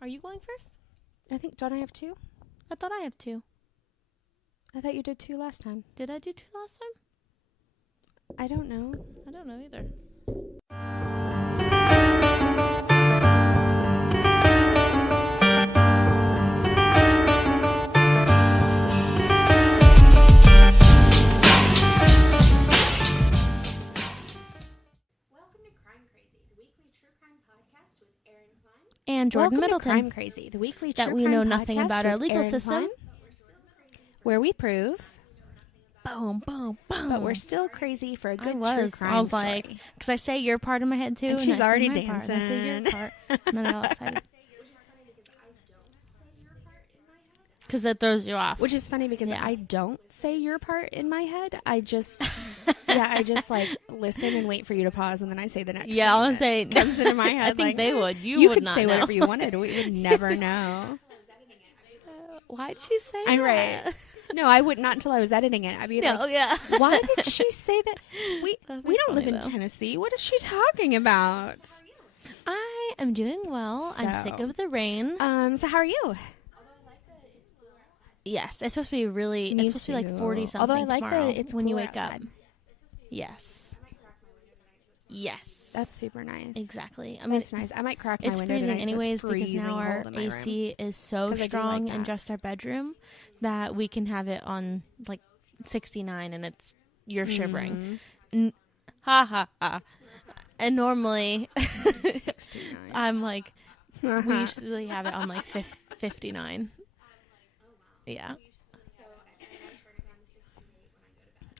Are you going first? Don't I have 2? I thought I have 2. I thought you did 2 last time. Did I do 2 last time? I don't know. I don't know either. And Jordan Welcome Middleton. to Crime Crazy, the weekly that true we crime know nothing podcast about our with legal Aaron system. Klein, where we prove, Boom, boom, boom. but we're still crazy for a good true I crime was story. like, because I say your part in my head too, And and she's I say already my part, and I say your dancing. part, and then I got all excited. Because that throws you off. Which is funny because Yeah. I don't say your part in my head. I just, I just like listen and wait for you to pause, and then I say the next. Yeah, I thing was saying that comes into my head. I think like, they would. You would could not say know. whatever you wanted. We would never know. Why'd she say I'm that? right. No, I would not until I was editing it. I'd be like, yeah. why did she say that? We That'd be don't live funny, in though. Tennessee. What is she talking about? I am doing well. I'm So. sick of the rain. So how are you? Yes, it's supposed to be really. Me It's supposed to be like too. 40 something Although I like tomorrow that it's when you cooler wake outside. up. Yes. Yes. That's super nice. exactly. I mean, That's nice. I might crack my it's window freezing tonight, so anyways it's because freezing now our cold in my room. AC is so 'Cause I do strong like in that. just our bedroom that we can have it on like 69 and you're shivering. Mhm. Ha ha ha. And normally 69. I'm like, we usually have it on like 59. Yeah.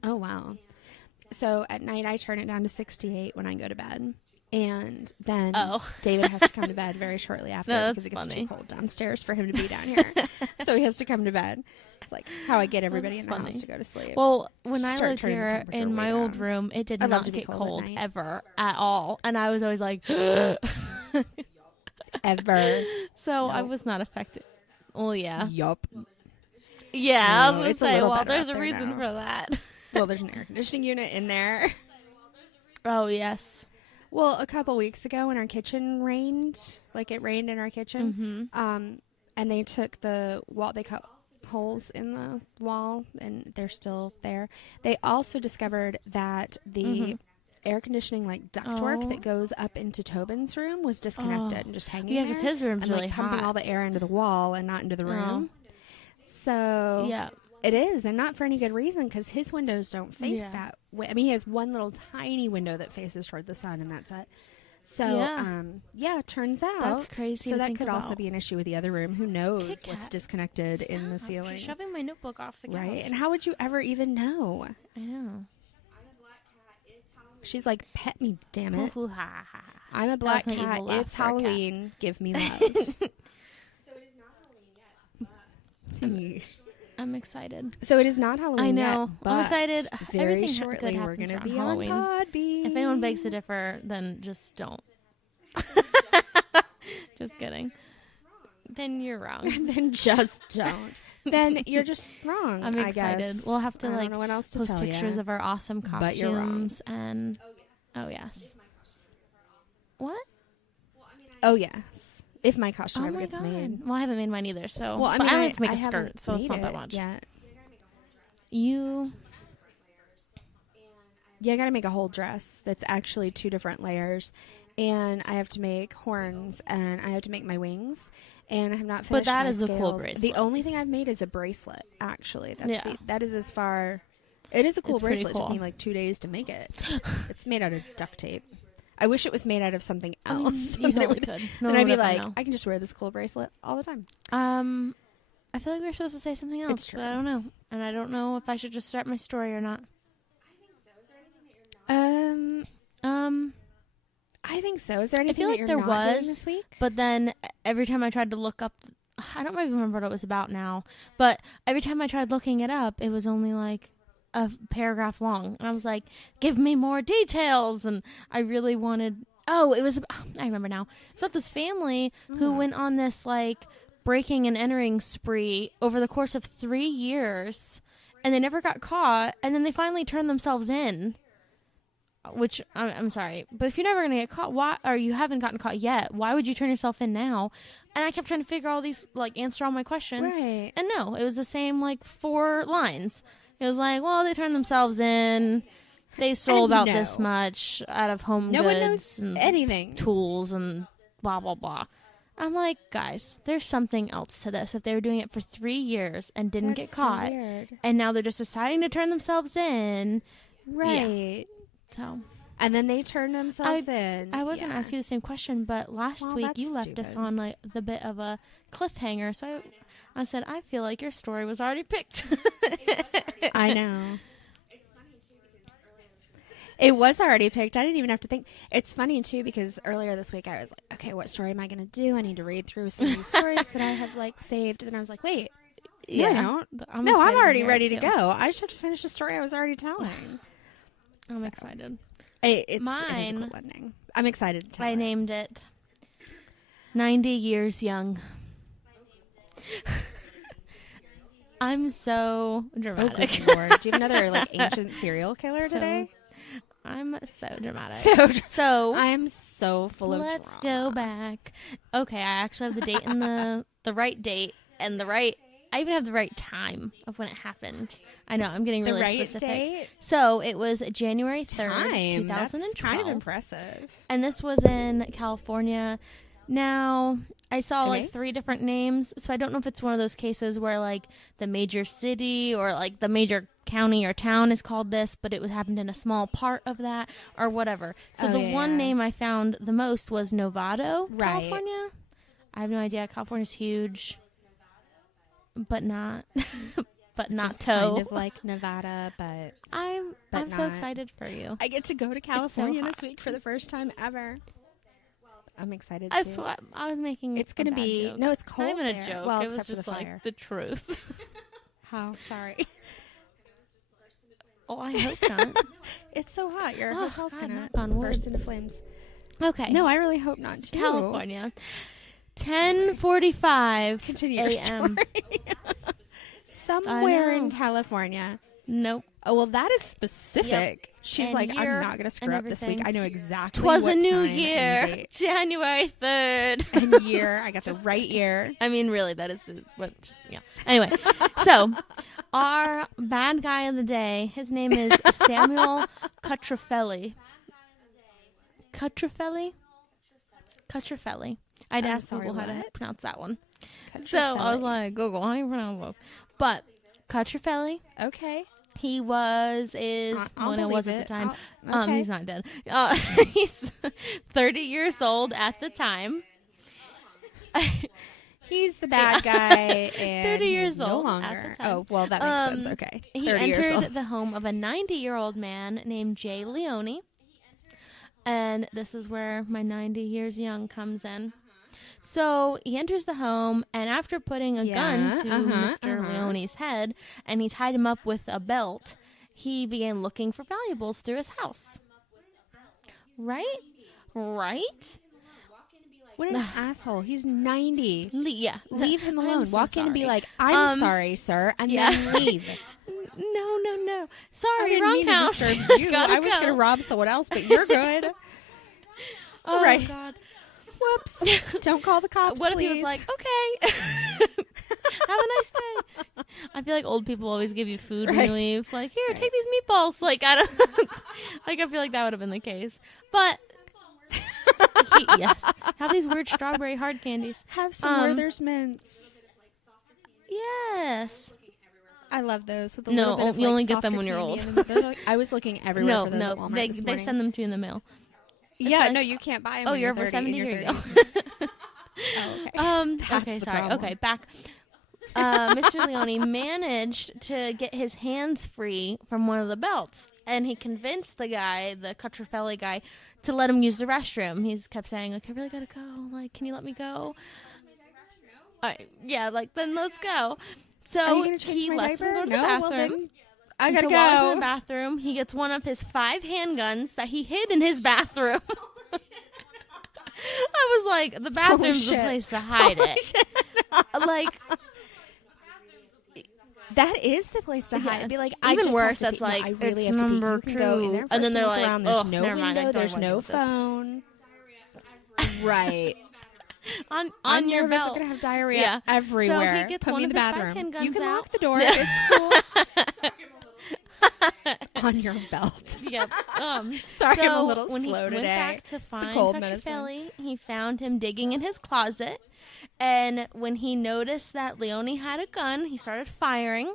Oh, wow. So at night, I turn it down to 68 when I go to bed. And then David has to come to bed very shortly after No, because it that's gets funny. too cold downstairs for him to be down here. So he has to come to bed. It's like how I get everybody That's in the funny. house to go to sleep. Well, when Just I start lived turning the here temperature in way my old down. room, it did I love not to be get cold at cold night. ever at all. And I was always like, Ever. so I Nope. was not affected. Well, yeah. Yup. Yeah, I No, was it's a going to say, little well, better there's out a there reason now. for that. Well, there's an air conditioning unit in there. Oh, yes. Well, a couple weeks ago when our kitchen rained, like it rained in our kitchen, and they took the wall, they cut holes in the wall, and they're still there. They also discovered that the air conditioning, like ductwork that goes up into Tobin's room was disconnected and just hanging Yeah, there. because his room's and, really like, pumping hot. all the air into the wall and not into the room. So Yeah. it is, and not for any good reason, because his windows don't face Yeah. that way. I mean, he has one little tiny window that faces toward the sun, and that's it. So, it turns out That's crazy So to that think could also about. be an issue with the other room. Who knows Kit what's Kat, disconnected in the Stop. ceiling, You're shoving my notebook off the couch. right? And how would you ever even know? I know. She's like, "Pet me, damn it! Hoo-hoo, ha, ha, ha. I'm a black my cat. evil laugh It's for a cat. Halloween. Give me love." I'm excited. So it is not Halloween I know. yet, but I'm excited. very Everything shortly good we're happens going to around be Halloween. on Podbean. If anyone begs to differ, then just don't. Just kidding. Then you're wrong. Then just don't. Then you're just wrong. I'm I excited. guess. We'll have to I don't like know what else to post tell pictures ya. of our awesome But you're wrong. costumes and yes. What? Oh yes, if my costume Oh ever my gets god. made. Well, I haven't made mine either, so. Well, I but mean, I only have to make a haven't skirt, so it's made not that it much. yet. You. Yeah, I got to make a whole dress that's actually 2 different layers, and I have to make horns, and I have to make my wings, and I have not finished. that my is a cool scales. bracelet. The only thing I've made is a bracelet. Actually, that's Yeah. that is as far. It is a cool It's pretty bracelet. It took cool. me like 2 days to make it. It's made out of duct tape. I wish it was made out of something else. You totally could. No Then one I'd would be ever like, know. I can just wear this cool bracelet all the time. I feel like we were supposed to say something else, It's true. but I don't know. And I don't know if I should just start my story or not. I think so. Is there I anything feel that like you're there not doing was, this week? but then every time I tried to look up, I don't even remember what it was about now, but every time I tried looking it up, it was only like a paragraph long. And I was like, give me more details. And I really wanted, it was, I remember now. It's about this family who went on this like breaking and entering spree over the course of 3 years, and they never got caught, and then they finally turned themselves in. which I'm sorry, but if you're never gonna get caught, why, or you haven't gotten caught yet, why would you turn yourself in now? And I kept trying to figure all these, like, answer all my questions. Right. And no, it was the same, like, 4 lines. It was like, well, they turned themselves in. They stole about this much out of home no one goods knows and anything. tools and blah, blah, blah. I'm like, guys, there's something else to this. If they were doing it for 3 years and didn't get caught, so weird. and now they're just deciding to turn themselves in. Right. Yeah. So. And then they turn themselves in. I wasn't asking you the same question, but last week you left us on like the bit of a cliffhanger. So I said, I feel like your story was already picked. I know. It was already picked. I didn't even have to think. It's funny, too, because earlier this week I was like, okay, what story am I going to do? I need to read through some of these stories that I have, like, saved. And then I was like, wait. Yeah. No, I don't. I'm already ready to go. I just have to finish the story I was already telling. I'm excited. It's Mine. It is a cool ending. I'm excited to tell I named it 90 Years Young. I'm so dramatic. Oh, good Lord. Do you have another, like, ancient serial killer today? I'm so dramatic. So I'm so full of drama. Let's go back. Okay, I actually have the date and the right date and I even have the right time of when it happened. I know, I'm getting really specific. Date? So it was January 3rd, 2012. That's kind of impressive. And this was in California. Now, I saw like 3 different names, so I don't know if it's one of those cases where like the major city or like the major county or town is called this, but it happened in a small part of that or whatever. So the one name I found the most was Novato, California. I have no idea. California's huge, but not Just toe. kind of like Nevada, but I'm so excited for you. I get to go to California this week for the first time ever. I'm excited too. That's what I was making. It's going to be joke. no, it's cold. Not even there. a joke. Well, it was except just for the like fire. the truth. How? Sorry. Oh, I hope not. It's so hot. Your hotel's going to burst burst into flames. Okay. No, I really hope not too. California. 10:45 Continue your a.m. story. Somewhere in California. Nope. Oh, well, that is specific. Yep. She's And like, I'm year not going to screw up this week. I know exactly 'Twas what a new time year, and date. January 3rd. And year. I got the right year. I mean, really, that is yeah. Anyway, so our bad guy of the day, his name is Samuel Cutrofelli. Cutrofelli. I'd ask Google how to pronounce that one. So I was like, Google, how do you pronounce those? But Cutrofelli. Okay. He is when it was at the time. Okay. He's not dead. He's 30 years old at the time. He's the bad guy. And 30 years no old longer. at the time. Oh, well, that makes sense. Okay. He entered the home of a 90-year-old man named Jay Leone. And this is where my 90 years young comes in. So he enters the home, and after putting a gun to Mr. Leone's head, and he tied him up with a belt, he began looking for valuables through his house. Right? What an asshole. He's 90. Yeah. Leave him alone. I'm so Walk in and be sorry. like, I'm sorry, sir, and then leave. No. Sorry, I wrong didn't mean house. to disturb you. Gotta I was going to rob someone else, but you're good. Oh, right. God. Whoops. Don't call the cops, What please. if he was like, okay. Have a nice day. I feel like old people always give you food when you leave. Like, here, take these meatballs. Like, I don't. Like, I feel like that would have been the case. But yes, have these weird strawberry hard candies. Have some Werther's mints. Yes. I love those. With a little bit of, you like, only get them softer when you're old. candy I was looking everywhere for those at Walmart this they morning. send them to you in the mail. Yeah, like, no, you can't buy them. Oh, when you're you're over 30 70. in Here your you 30s. go. Oh, okay. Okay, That's the sorry. problem. Okay, back. Mr. Leone managed to get his hands free from one of the belts, and he convinced the guy, the Cutrofelli guy, to let him use the restroom. He's kept saying, like, I really gotta go. Like, can you let me go? Yeah, like, then let's go. So he lets him go to the bathroom. Well, I gotta so go. while he's in the bathroom, he gets one of his 5 handguns that he hid in his bathroom. I was like, the bathroom's the place to hide it. Like, That is the place to hide. Yeah. Be like, Even I worse, just have that's to pee. like, No, I really it's have to pee. number You can go in there two. first And then they're look like, around. There's oh, no never mind, I window. don't There's wanna deal no with this. phone. Right. on your nervous. belt. I'm gonna have diarrhea everywhere. So he gets Put one me of in the his bathroom. vacuum guns You can out. lock the door. It's cool. On your belt. Yep. Sorry, so I'm a little when slow he today. went back to It's the find cold Petrofelli, he found him digging in his closet. And when he noticed that Leone had a gun, he started firing.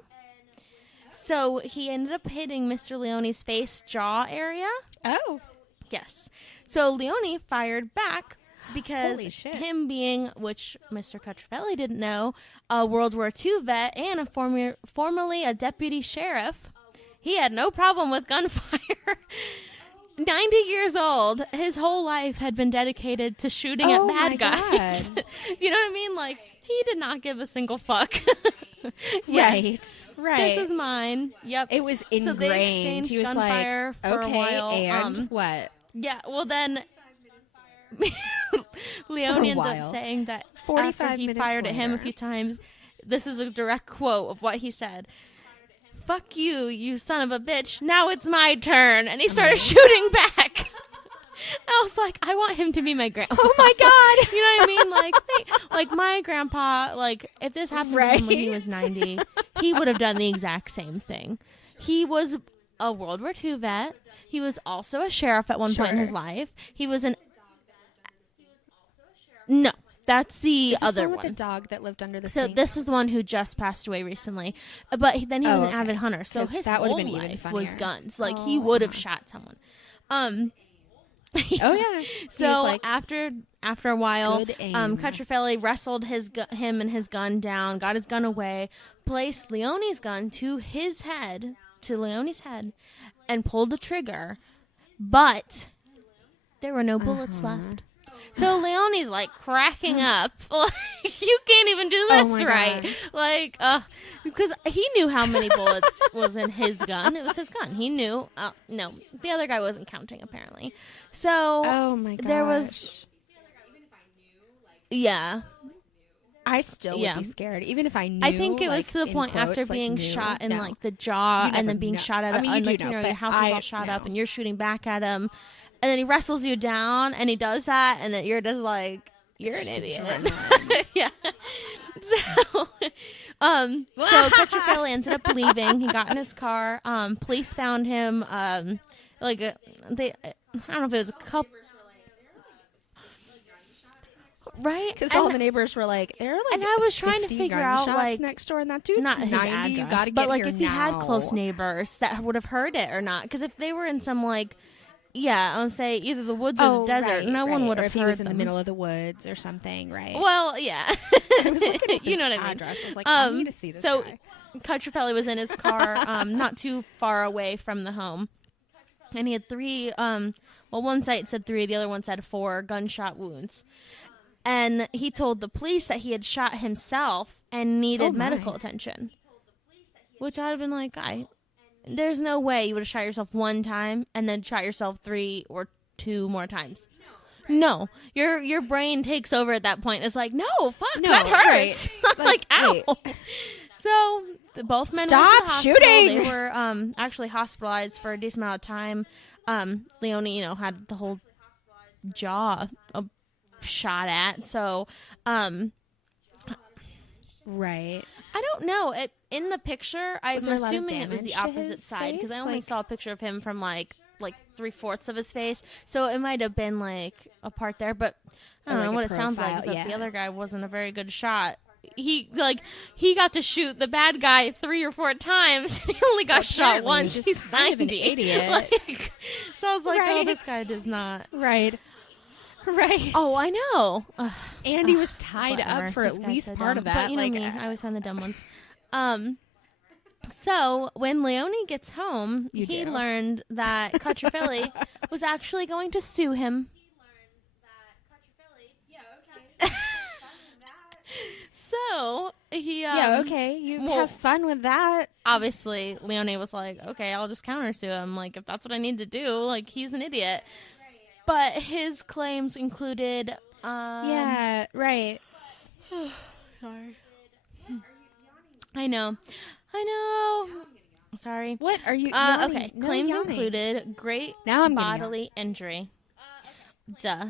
So he ended up hitting Mr. Leone's face, jaw area. Oh. Yes. So Leone fired back because Holy shit. him being, which Mr. Petrofelli didn't know, a World War II vet and a formerly a deputy sheriff, he had no problem with gunfire. 90 years old, his whole life had been dedicated to shooting at bad guys. You know what I mean? Like, he did not give a single fuck. Yes. Right. This is mine. Yep. It was ingrained. So they exchanged he was gunfire like, for okay, a while. and what? Yeah, well then, Leone ended up saying that 45 after he minutes fired at him a later. few times, this is a direct quote of what he said. "Fuck you, you son of a bitch. Now it's my turn." And he started shooting back. I was like, I want him to be my grandpa. Oh my God. You know what I mean? Like my grandpa, like, if this happened to him when he was 90, he would have done the exact same thing. He was a World War II vet. He was also a sheriff at one point in his life. He was an... No, that's the other one. one. With the dog that lived under the So sink? this is the one who just passed away recently. But then he was an okay. avid hunter. So 'Cause his that would've whole been even life funnier. was guns. Like, he would have shot someone. Oh yeah. So like, after a while, good aim. Petrofelli wrestled him and his gun down, got his gun away, placed Leone's gun to Leone's head, and pulled the trigger. But there were no bullets left. So Leone's like cracking up. Like, you can't even do Oh this my right. God. Like, because he knew how many bullets was in his gun. It was his gun. He knew. No, the other guy wasn't counting apparently. So oh my God. there was. Yeah. I still would be scared, even if I knew. I think it was to the in point quotes, after like, being knew. shot in No. like the jaw You and then never being know. shot at I mean, you do know, your but house is all I shot know. up and you're shooting back at him, and then he wrestles you down and he does that, and then you're just like, you're an idiot. Yeah. So Petrofelli ended up leaving. He got in his car. Police found him. I don't know if it was a couple. Right? Because all the neighbors were like, there are like, and I was trying to 50 figure out, gunshots like, next door, and that dude's not his 90. address, You gotta but get like here if he had now. close neighbors that would have heard it or not. Because if they were in some I would say either the woods or the desert, no one would or have if he heard was in them. the middle of the woods or something, right? Well, yeah. I was looking at you know this what I mean. address. I was like, I need to see this so guy. Petrofelli was in his car, not too far away from the home, and he had 3. One site said 3, the other one said 4 gunshot wounds. And he told the police that he had shot himself and needed medical attention. Which I'd have been like, there's no way you would have shot yourself one time and then shot yourself 3 or 2 more times. No. Your brain takes over at that point. It's like, no, fuck, that hurts. Right. Like, ow. So both men went to the hospital. shooting. They were actually hospitalized for a decent amount of time. Leone, had the whole jaw shot at. So, Right. I don't know. In the picture, I'm Was there a lot of assuming it was the damage to opposite his side because I face? only Like- saw a picture of him from like 3/4 of his face. So it might have been like a part there, but I don't Or know like what a it sounds like. profile, Is that the yeah. other guy wasn't a very good shot. He got to shoot the bad guy 3 or 4 times. And he only got shot apparently once. he was He's just kind of an 90. idiot. So I was like, oh, Right. this guy does not. Right. Right. Oh, I know. Ugh. and he was tied Whatever. up for This at guy's least so part dumb. of that. But you know like, me, I always find the dumb ones. So when Leone gets home, You he do. learned that Petrofelli was actually going to sue him. So he okay. You have fun with that. obviously Leone was like, okay, I'll just countersue him. Like, if that's what I need to do, like, he's an idiot. But his claims included Yeah. Right. sorry. I know. I know. Sorry. What are you? Okay. No Claims yawning. included great Now I'm gonna bodily injury. Duh.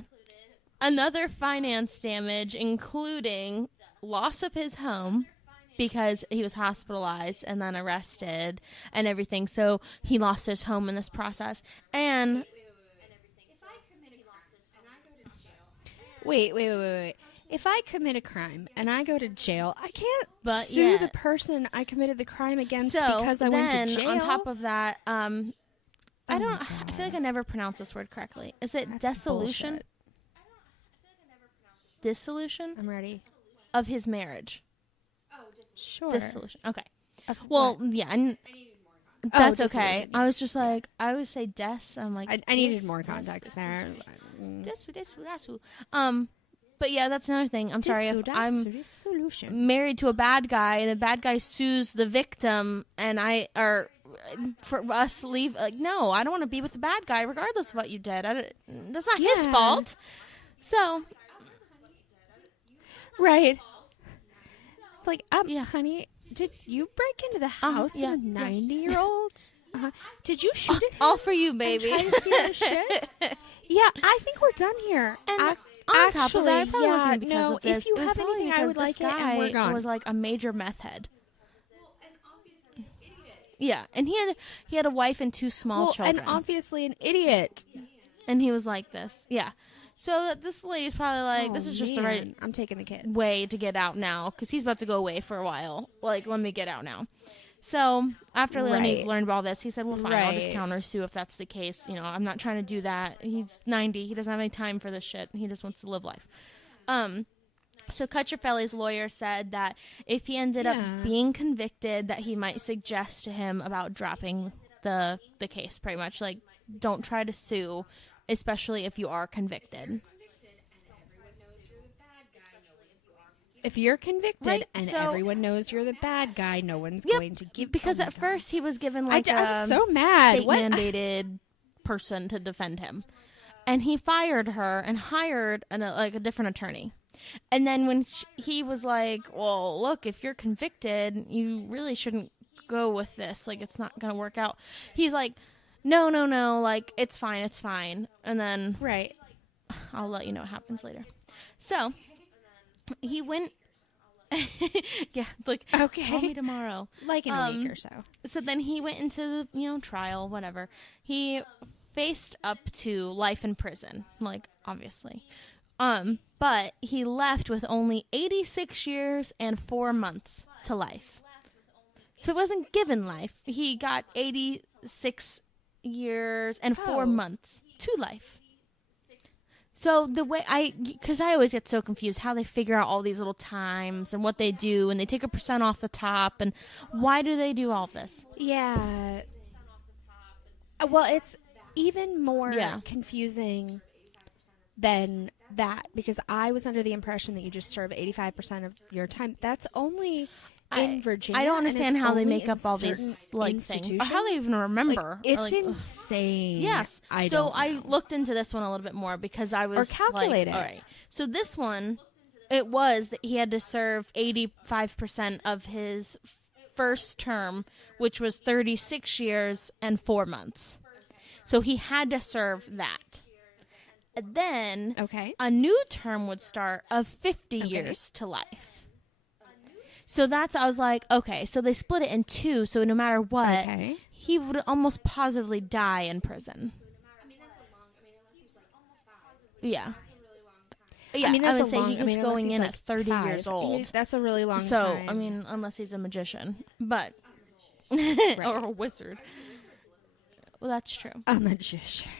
Another finance damage, including loss of his home because he was hospitalized and then arrested and everything. So he lost his home in this process. And Wait. If I commit a crime and I go to jail, I can't But sue yeah. the person I committed the crime against so because I then, went to jail. on top of that, I Oh don't. my I feel like I never pronounce this word correctly. Is it That's dissolution? bullshit. Dissolution I'm ready. of his marriage. Sure. Dissolution. Okay. Of Well, what? yeah. That's okay. dissolution, yeah. I was just like, I would say des. I'm like, I needed dis- more dis- context there. But yeah, that's another thing. I'm sorry if I'm Dissolution. married to a bad guy and the bad guy sues the victim and for us leave, like, no, I don't want to be with the bad guy regardless of what you did. That's not his Yeah. fault. So, Right. It's like, Yeah. honey, did you break into the house yeah, of a yeah. 90-year-old? Did you shoot at him? all for you, and baby. try to steal his shit? Yeah, I think we're done here. And on top of that, it probably yeah, wasn't because no, of this. if you It was have probably anything, I because would like this it, and we're guy gone. was like a major meth head. Yeah, and he had a wife and 2 small children. and obviously an idiot. And he was like this. Yeah. So this lady's probably like, this is just the right I'm taking the kids. way to get out now because he's about to go away for a while. Like, let me get out now. So after Leonie Right. learned about this, he said, well, fine, I'll just Right. countersue if that's the case. You know, I'm not trying to do that. He's 90. He doesn't have any time for this shit. He just wants to live life. So Cucciafelli's lawyer said that if he ended up Yeah. being convicted, that he might suggest to him about dropping the case, pretty much. Like, don't try to sue, especially if you are convicted. If you're convicted Right, and so- everyone knows you're the bad guy, no one's Yep, going to give. Because oh my at God. first he was given like I'm so mad. state What? mandated person to defend him, and he fired her and hired a different attorney. And then when he was like, "Well, look, if you're convicted, you really shouldn't go with this. Like, it's not gonna work out." He's like, "No, like it's fine." And then Right. I'll let you know what happens later. So he went. Yeah, like, Okay. call me tomorrow. Like in a week or so. So then he went into the, trial, whatever. He faced up to life in prison, like, obviously. But he left with only 86 years and 4 months to life. So it wasn't given life. He got 86 years and 4 Oh. months to life. So the way because I always get so confused how they figure out all these little times and what they do, and they take a % off the top, and why do they do all this? Yeah. Well, it's even more Yeah. confusing than that because I was under the impression that you just serve 85% of your time. That's only in Virginia. I don't and understand it's how they only make in up all certain these like things, institutions. or how they even remember. Like, it's Like, ugh. insane. Yes. I so don't I know. looked into this one a little bit more because I was calculate like, it. all right. So this one, it was that he had to serve 85% of his first term, which was 36 years and 4 months. So he had to serve that. And then Okay. a new term would start of 50 years to life. So I was like, okay, so they split it in 2, so no matter what, Okay. he would almost positively die in prison. Yeah. Yeah, I mean, that's would say he was unless going he's in like at 30 years 5. old. That's a really long So, time. I mean, unless he's a magician. But, or a wizard. Well, that's true. a magician.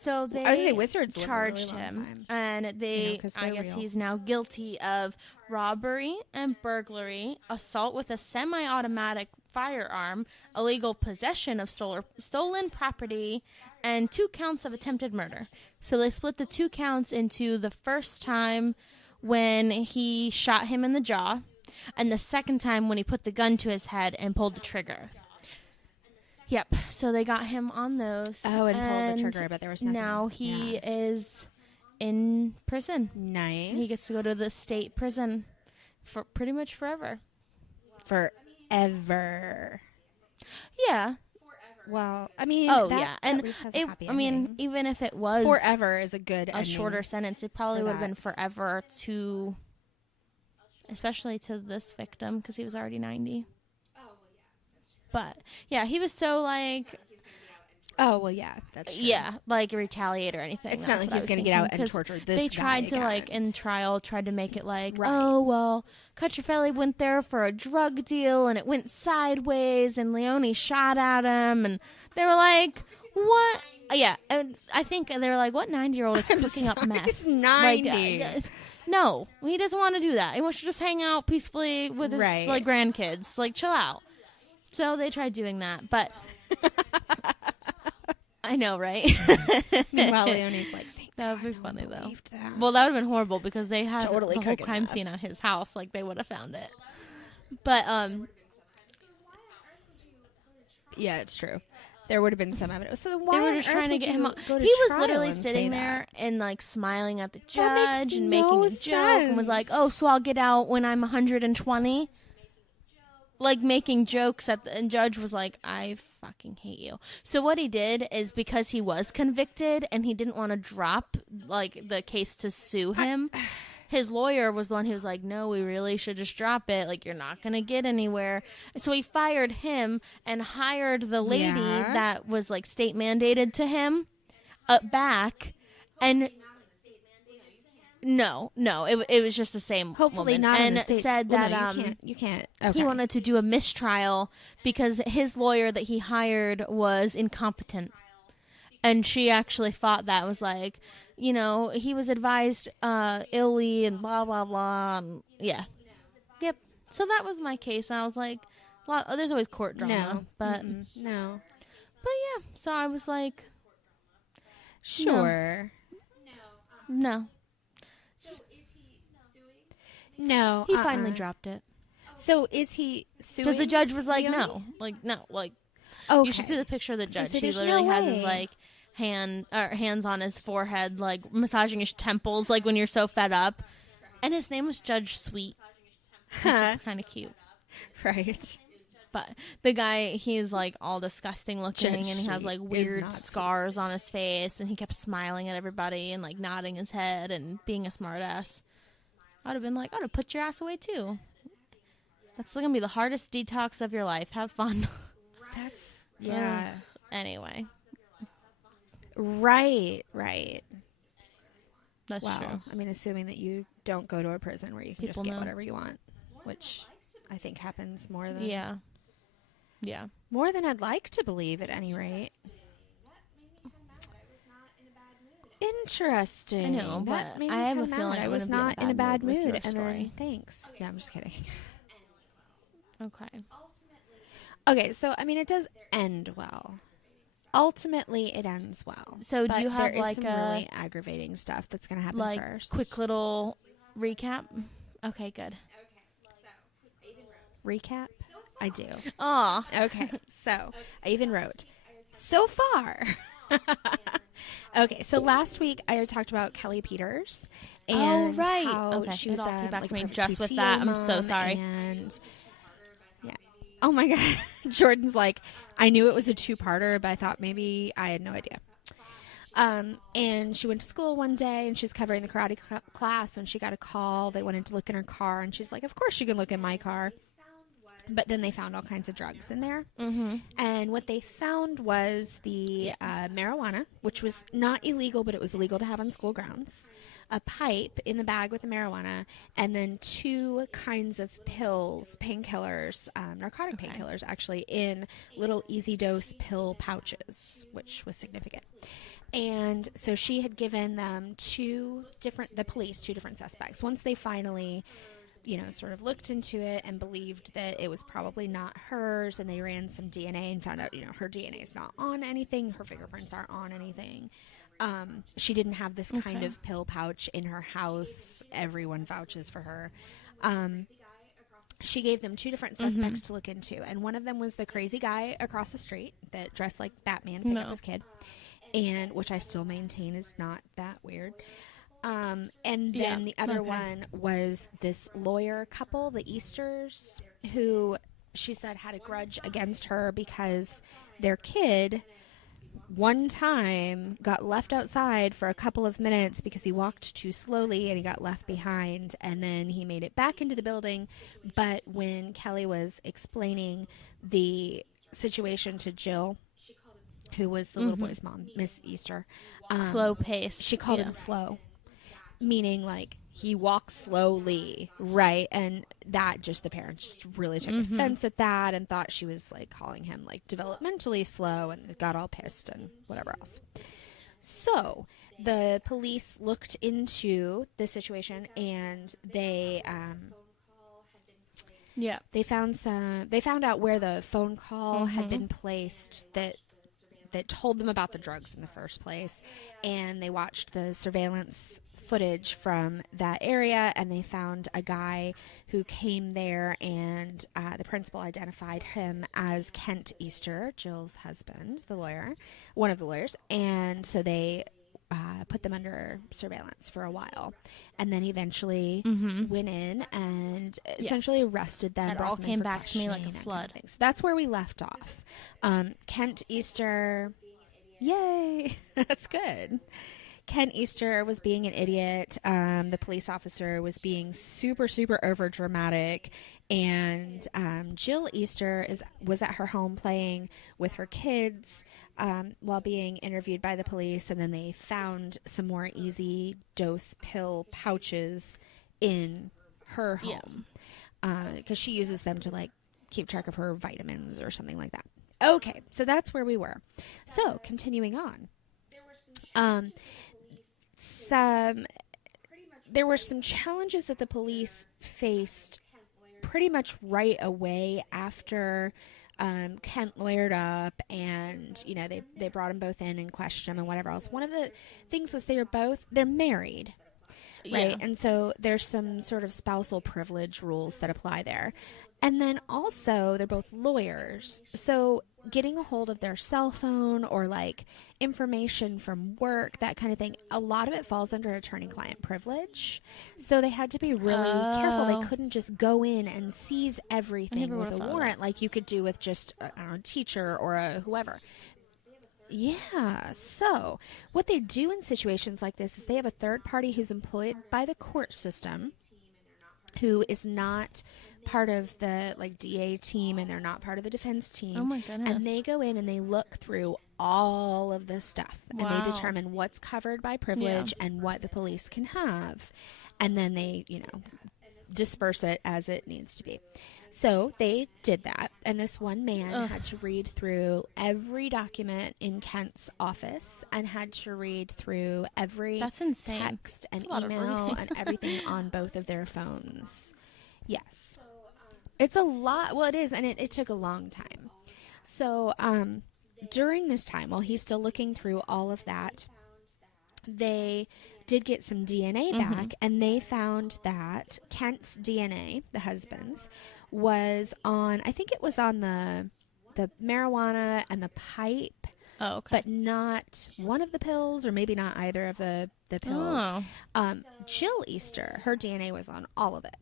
So they I would say wizards live a really charged long him, time. and they, 'cause I they're guess real. he's now guilty of robbery and burglary, assault with a semi-automatic firearm, illegal possession of stolen property, and 2 counts of attempted murder. So they split the 2 counts into the first time when he shot him in the jaw, and the second time when he put the gun to his head and pulled the trigger. Yep. So they got him on those. Oh, and pulled the trigger, but there was nothing. Now he is in prison. Nice. He gets to go to the state prison for pretty much forever. for forever. Yeah. Well, I mean, Oh, that yeah. at And least has a happy I mean, ending. even if it was Forever is a good a shorter sentence, it probably would have been forever to, especially to this victim, because he was already 90. But, yeah, he was so, like... Oh, well, yeah, that's true. Yeah, like retaliate or anything. It's not like he's going to get out and torture this guy. They tried to, again. like, in trial, tried to make it like, Right. oh, well, Cucciafelli went there for a drug deal, and it went sideways, and Leone shot at him, and they were like, what? Yeah, and I think they were like, what 90-year-old is cooking up meth? He's 90. Like, no, he doesn't want to do that. He wants to just hang out peacefully with his, like, grandkids. Like, chill out. So they tried doing that, but... I know, right? Meanwhile, Leone's like, that would be funny, though. That. Well, that would have been horrible because they had Totally the whole cooking crime meth. scene at his house. Like, they would have found it. But, yeah, it's true. There would have been some evidence. So then why they were just trying to get him on. He was literally sitting there and, like, smiling at the judge and making a joke and was like, oh, so I'll get out when I'm 120? Like, making jokes at the, and judge was like, I fucking hate you. So what he did is, because he was convicted and he didn't want to drop, like, the case to sue him, his lawyer was the one who was like, no, we really should just drop it. Like, you're not going to get anywhere. So he fired him and hired the lady that was, like, state mandated to him back. And... No, it was just the same Hopefully woman. not And in the States. said Well, that no, you can't. Okay. he wanted to do a mistrial because his lawyer that he hired was incompetent. And she actually fought that, was like, you know, he was advised illy and blah, blah, blah. And yeah. Yep. So that was my case. And I was like, there's always court drama. But no. But yeah. So I was like, sure. No. No. He finally dropped it. So is he suing? Because the judge was like, Leone? no. Like, no. Like, okay. You should see the picture of the judge. So He literally has his, like, hands on his forehead, like, massaging his temples, like, when you're so fed up. And his name was Judge Sweet, which is kind of cute. Right. But the guy, he's, like, all disgusting looking, Judge and he has, like, weird sweet. scars on his face, and he kept smiling at everybody and, like, nodding his head and being a smartass. I would have been like, I'd have put your ass away, too. That's going to be the hardest detox of your life. Have fun. That's, yeah. Anyway. Right. That's true. I mean, assuming that you don't go to a prison where you can People just get know. whatever you want, which I think happens more than more than I'd like to believe, at any rate. Interesting. I know, That but made me I have a kinda feeling mad. I I was wouldn't be in a not bad in a bad mood with mood. your And story. then, thanks. Yeah, I'm just kidding. Okay. Okay, so I mean, it does end well. Ultimately, it ends well. So do you have, there is like, some a really aggravating stuff that's going to happen like first? quick little recap? Okay, good. Recap? I do. Aw. Okay, so I even wrote, so far. Okay, so last week I talked about Kelli Peters. And how Okay, she was it all came back like to me perfect just with PTA that. I'm so mom, sorry. And yeah. Oh my God. Jordan's like, I knew it was a two-parter, but I thought maybe I had no idea. And she went to school one day and she was covering the karate class when she got a call. They wanted to look in her car and she's like, of course you can look in my car. But then they found all kinds of drugs in there. Mm-hmm. And what they found was the marijuana, which was not illegal, but it was illegal to have on school grounds. A pipe in the bag with the marijuana, and then 2 kinds of pills, painkillers, narcotic painkillers, actually, in little easy dose pill pouches, which was significant. And so she had given them the police, 2 different suspects. Once they finally, sort of looked into it and believed that it was probably not hers, and they ran some DNA and found out, her DNA is not on anything, her fingerprints aren't on anything. She didn't have this kind of pill pouch in her house. Everyone vouches for her. She gave them 2 different suspects to look into, and one of them was the crazy guy across the street that dressed like Batman to pick up his kid, and which I still maintain is not that weird. And then the other one was this lawyer couple, the Easters, who she said, had a grudge against her because their kid one time got left outside for a couple of minutes because he walked too slowly and he got left behind, and then he made it back into the building. But when Kelli was explaining the situation to Jill, who was the little boy's mom, Miss Easter, slow pace. she called him slow, meaning like he walks slowly, right? And that just, the parents just really took offense at that and thought she was like calling him like developmentally slow, and got all pissed and whatever else. So the police looked into the situation, and they found out where the phone call had been placed that told them about the drugs in the first place, and they watched the surveillance footage from that area, and they found a guy who came there, and the principal identified him as Kent Easter, Jill's husband, the lawyer, one of the lawyers, and so they put them under surveillance for a while, and then eventually went in and essentially arrested them. It all came back to me like a flood. So that's where we left off. Kent Easter, yay, that's good. Ken Easter was being an idiot. The police officer was being super, super over dramatic. And Jill Easter was at her home playing with her kids while being interviewed by the police. And then they found some more easy dose pill pouches in her home because she uses them to like keep track of her vitamins or something like that. Okay, so that's where we were. So continuing on. There were some challenges that the police faced pretty much right away after Kent lawyered up, and they brought them both in and questioned them and whatever else. One of the things was they're married, right? And so there's some sort of spousal privilege rules that apply there. And then also they're both lawyers, so getting a hold of their cell phone or like information from work, that kind of thing, a lot of it falls under attorney-client privilege. So they had to be really careful. They couldn't just go in and seize everything with a warrant like you could do with just a teacher or a whoever. Yeah, so what they do in situations like this is they have a third party who's employed by the court system, who is not part of the like DA team, and they're not part of the defense team. Oh my goodness. And they go in and they look through all of this stuff, and they determine what's covered by privilege and what the police can have, and then they disperse it as it needs to be. So they did that, and this one man had to read through every document in Kent's office and had to read through every text and email and everything on both of their phones. Yes. It's a lot. Well, it is, and it took a long time. So during this time, while he's still looking through all of that, they did get some DNA back, and they found that Kent's DNA, the husband's, was on, I think it was on the marijuana and the pipe, but not one of the pills, or maybe not either of the pills. Jill Easter, her DNA was on all of it.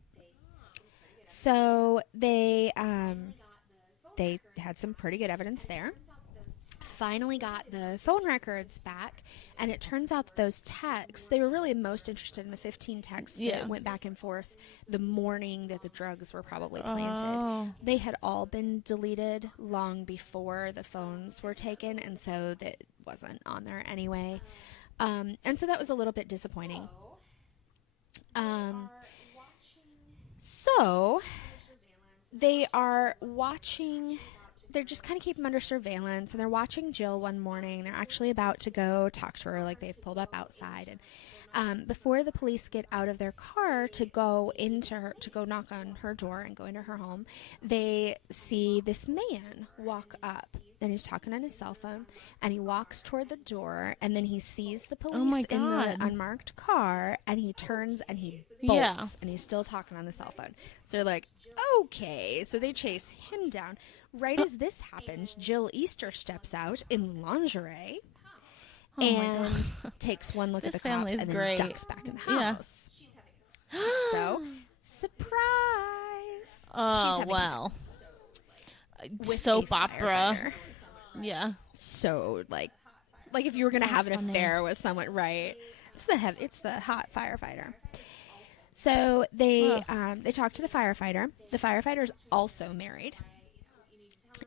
So they had some pretty good evidence there. Finally got the phone records back, and it turns out that those texts, they were really most interested in the 15 texts that went back and forth the morning that the drugs were probably planted. They had all been deleted long before the phones were taken, and so that wasn't on there anyway. And so that was a little bit disappointing. So they are watching, they're just kind of keeping them under surveillance, and they're watching Jill one morning. They're actually about to go talk to her, like they've pulled up outside. And before the police get out of their car to go knock on her door and go into her home, they see this man walk up, and he's talking on his cell phone, and he walks toward the door, and then he sees the police in the unmarked car, and he turns and he bolts, and he's still talking on the cell phone. So they're like, okay. So they chase him down. Right as this happens, Jill Easter steps out in lingerie and takes one look at the cops and then ducks back in the house. So, surprise! Oh, wow. with soap a opera. firefighter. Yeah. So like if you were gonna have an affair with someone, right? It's the hot firefighter. So they talk to the firefighter. The firefighter's also married.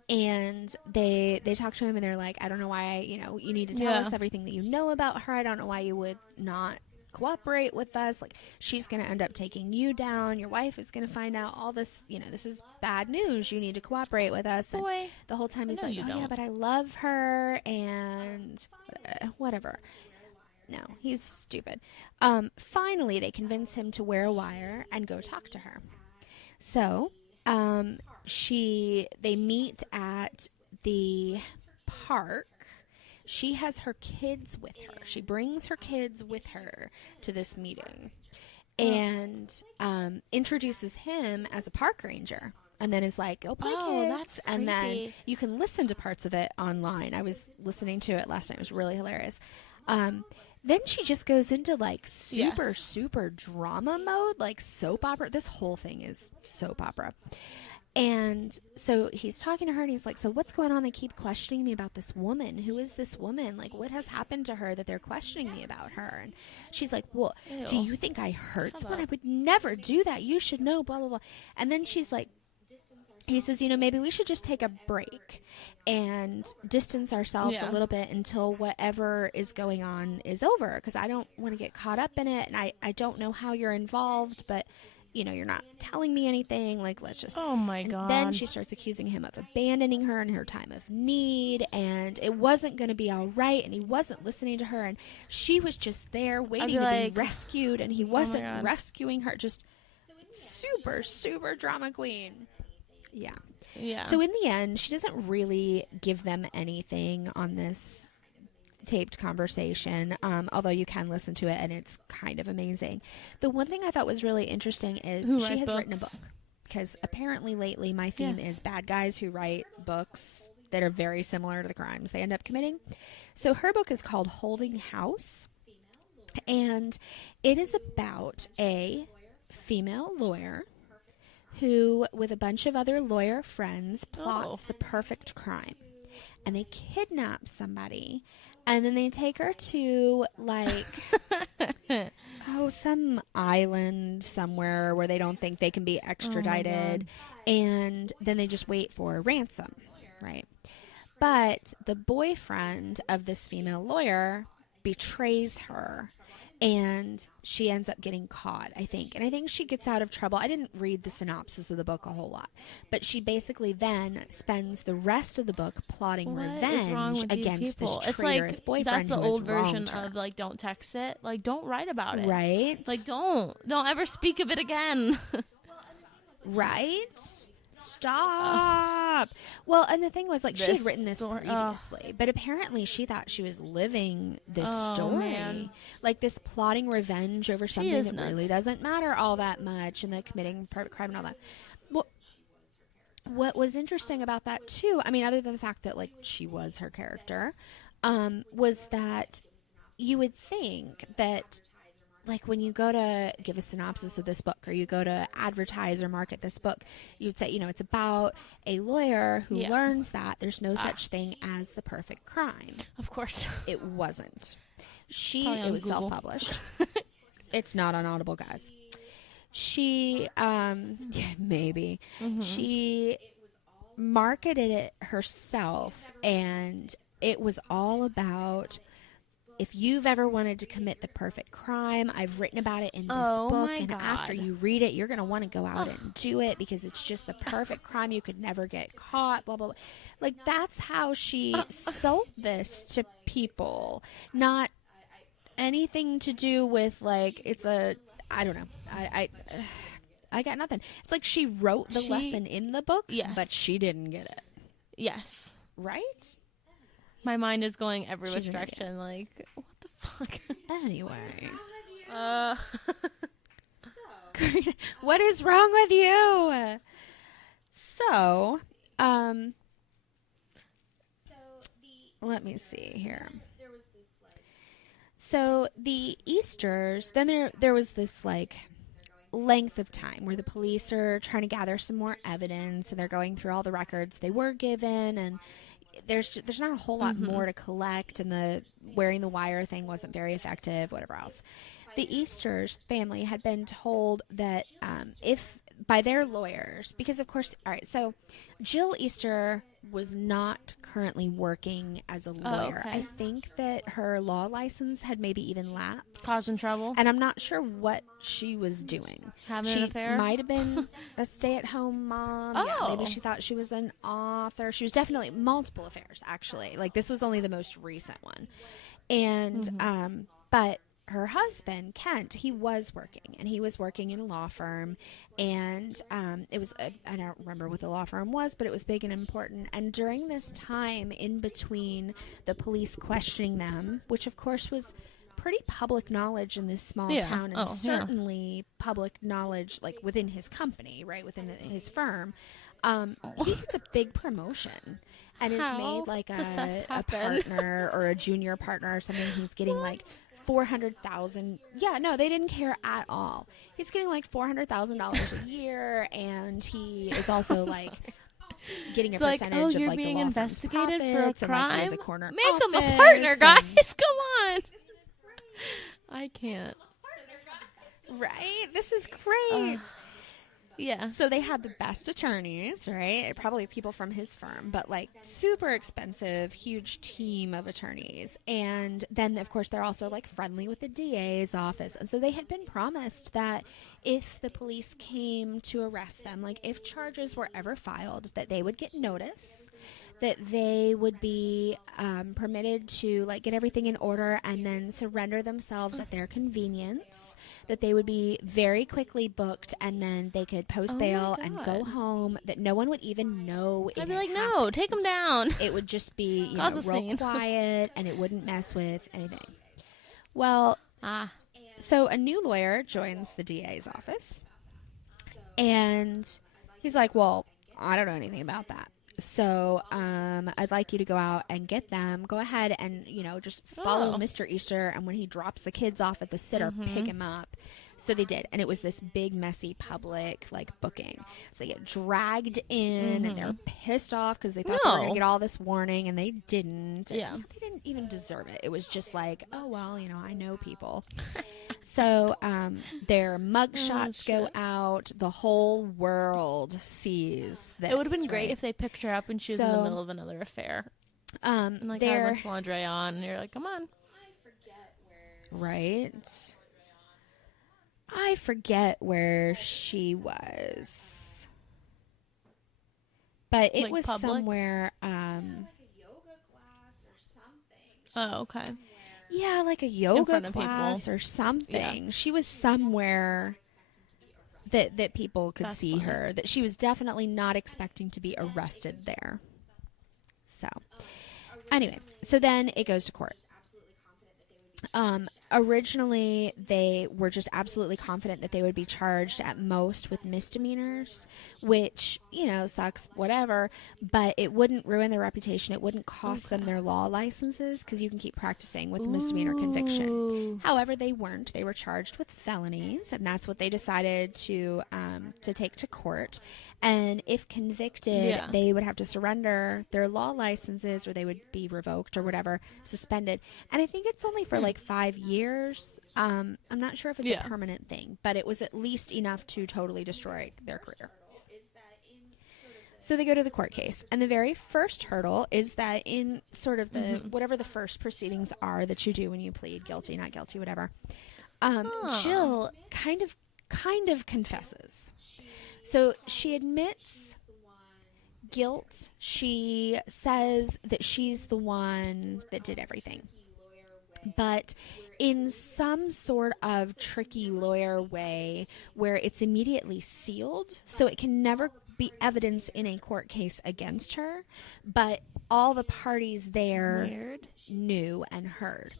And they talk to him and they're like, I don't know why, you need to tell us everything that you know about her. I don't know why you would not cooperate with us. Like, she's going to end up taking you down. Your wife is going to find out all this, this is bad news. You need to cooperate with us. And the whole time he's like, yeah, but I love her and whatever. No, he's stupid. Finally, they convince him to wear a wire and go talk to her. So, they meet at the park. She has her kids with her. She brings her kids with her to this meeting and introduces him as a park ranger. And then is like, go play kids. That's creepy. And then you can listen to parts of it online. I was listening to it last night. It was really hilarious. Then she just goes into like super drama mode, like soap opera. This whole thing is soap opera. And so he's talking to her and he's like, so what's going on? They keep questioning me about this woman. Who is this woman? Like, what has happened to her that they're questioning me about her? And she's like, well, do you think I hurt someone? I would never do that. You should know, blah, blah, blah. And then she's like, he says, maybe we should just take a break and distance ourselves a little bit until whatever is going on is over. Because I don't want to get caught up in it. And I don't know how you're involved, but, you're not telling me anything. Like, let's just. Oh, my God. Then she starts accusing him of abandoning her in her time of need. And it wasn't going to be all right. And he wasn't listening to her. And she was just there waiting to be rescued. And he wasn't rescuing her. Just super, super drama queen. Yeah. Yeah. So in the end, she doesn't really give them anything on this taped conversation, although you can listen to it and it's kind of amazing. The one thing I thought was really interesting is she has written a book, because apparently lately my theme is bad guys who write books that are very similar to the crimes they end up committing. So her book is called Holding House, and it is about a female lawyer who, with a bunch of other lawyer friends, plots the perfect crime. And they kidnap somebody, and then they take her to, like, some island somewhere where they don't think they can be extradited. And then they just wait for a ransom, right? But the boyfriend of this female lawyer betrays her, and she ends up getting caught, I think. And I think she gets out of trouble. I didn't read the synopsis of the book a whole lot. But she basically then spends the rest of the book plotting revenge against this traitorous boyfriend. That's the old version of, like, don't text it. Like, don't write about it. Right? Like, don't ever speak of it again. Right? Stop. Well, and the thing was, like, she had written this previously, but apparently she thought she was living this story. Man. Like, this plotting revenge over something that really doesn't matter all that much, and the committing perfect crime and all that. Well, what was interesting about that, too, I mean, other than the fact that, like, she was her character, was that you would think that, like, when you go to give a synopsis of this book, or you go to advertise or market this book, you'd say, it's about a lawyer who learns that there's no such thing as the perfect crime. Of course. It wasn't. It was self-published. It's not on Audible, guys. She, maybe. Mm-hmm. She marketed it herself, and it was all about, if you've ever wanted to commit the perfect crime, I've written about it in this book, and after you read it, you're going to want to go out and do it, because it's just the perfect crime. You could never get caught, blah, blah, blah. Like, that's how she sold this to people. Not anything to do with, like, I don't know. I got nothing. It's like she wrote the lesson in the book, but she didn't get it. Yes. Right? My mind is going every which direction. Like, what the fuck? Anyway. What is wrong with you? So, let me see here. So the Easters, then there was this, like, length of time where the police are trying to gather some more evidence and they're going through all the records they were given, and there's not a whole lot more to collect, and the wearing the wire thing wasn't very effective, whatever else. The Easter's family had been told that if by their lawyers, because of course, all right, so Jill Easter was not currently working as a lawyer. I think that her law license had maybe even lapsed. Causing trouble. And I'm not sure what she was doing. Having an affair? She might have been a stay-at-home mom. Oh. Yeah, maybe she thought she was an author. She was definitely multiple affairs, actually. Like, this was only the most recent one. And, but her husband, Kent, he was working, and he was working in a law firm, and it was, I don't remember what the law firm was, but it was big and important. And during this time, in between the police questioning them, which of course was pretty public knowledge in this small town, and certainly public knowledge, like, within his company, right, within his firm, he gets a big promotion and is made, like, a partner or a junior partner or something. He's getting, like, $400,000. Yeah, no, they didn't care at all. He's getting like $400,000 a year, and he is also like getting a percentage of like being the law investigated for a profits, crime. and, like, he has a corner Make him a office partner, guys. Come on. I can't. Right? This is great. Yeah. So they had the best attorneys, right? Probably people from his firm, but like super expensive, huge team of attorneys. And then, of course, they're also like friendly with the DA's office. And so they had been promised that if the police came to arrest them, like if charges were ever filed, that they would get notice, that they would be permitted to like get everything in order and then surrender themselves at their convenience, that they would be very quickly booked, and then they could post bail and go home, that no one would even know. I'd be like, no, take them down. It would just be real quiet, and it wouldn't mess with anything. Well, so a new lawyer joins the DA's office, and he's like, well, I don't know anything about that. So I'd like you to go out and get them. Go ahead and, just follow Mr. Easter. And when he drops the kids off at the sitter, pick him up. So they did. And it was this big, messy public, like, booking. So they get dragged in, and they're pissed off because they thought they were going to get all this warning, and they didn't. Yeah. And they didn't even deserve it. It was just like, oh, well, I know people. So their mug shots go out. The whole world sees this. It would have been great if they picked her up and she was in the middle of another affair. And like had a bunch of lingerie on, and you're like, come on. Right. I forget where she was. But it was public? Somewhere. Oh, okay. Yeah, like a yoga class or something. Yeah. She was somewhere that people could see her. That she was definitely not expecting to be arrested there. So, anyway, so then it goes to court. Originally, they were just absolutely confident that they would be charged at most with misdemeanors, which, sucks, whatever, but it wouldn't ruin their reputation. It wouldn't cost them their law licenses, because you can keep practicing with misdemeanor conviction. However, they weren't. They were charged with felonies, and that's what they decided to take to court. And if convicted, they would have to surrender their law licenses, or they would be revoked or whatever, suspended. And I think it's only for like 5 years. I'm not sure if it's a permanent thing, but it was at least enough to totally destroy their career. So they go to the court case. And the very first hurdle is that in sort of the whatever the first proceedings are that you do when you plead guilty, not guilty, whatever, Jill kind of confesses. So she admits guilt. She says that she's the one that did everything. But in some sort of tricky lawyer way where it's immediately sealed, so it can never be evidence in a court case against her, but all the parties there knew and heard.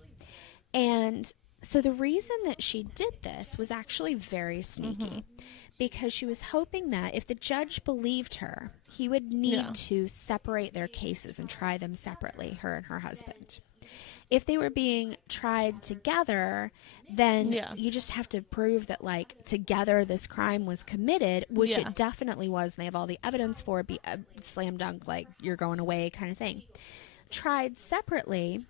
And so the reason that she did this was actually very sneaky. Because she was hoping that if the judge believed her, he would need to separate their cases and try them separately, her and her husband. if they were being tried together, then you just have to prove that, like, together this crime was committed, which it definitely was, and they have all the evidence for it, be a slam dunk, like, you're going away kind of thing. Tried separately,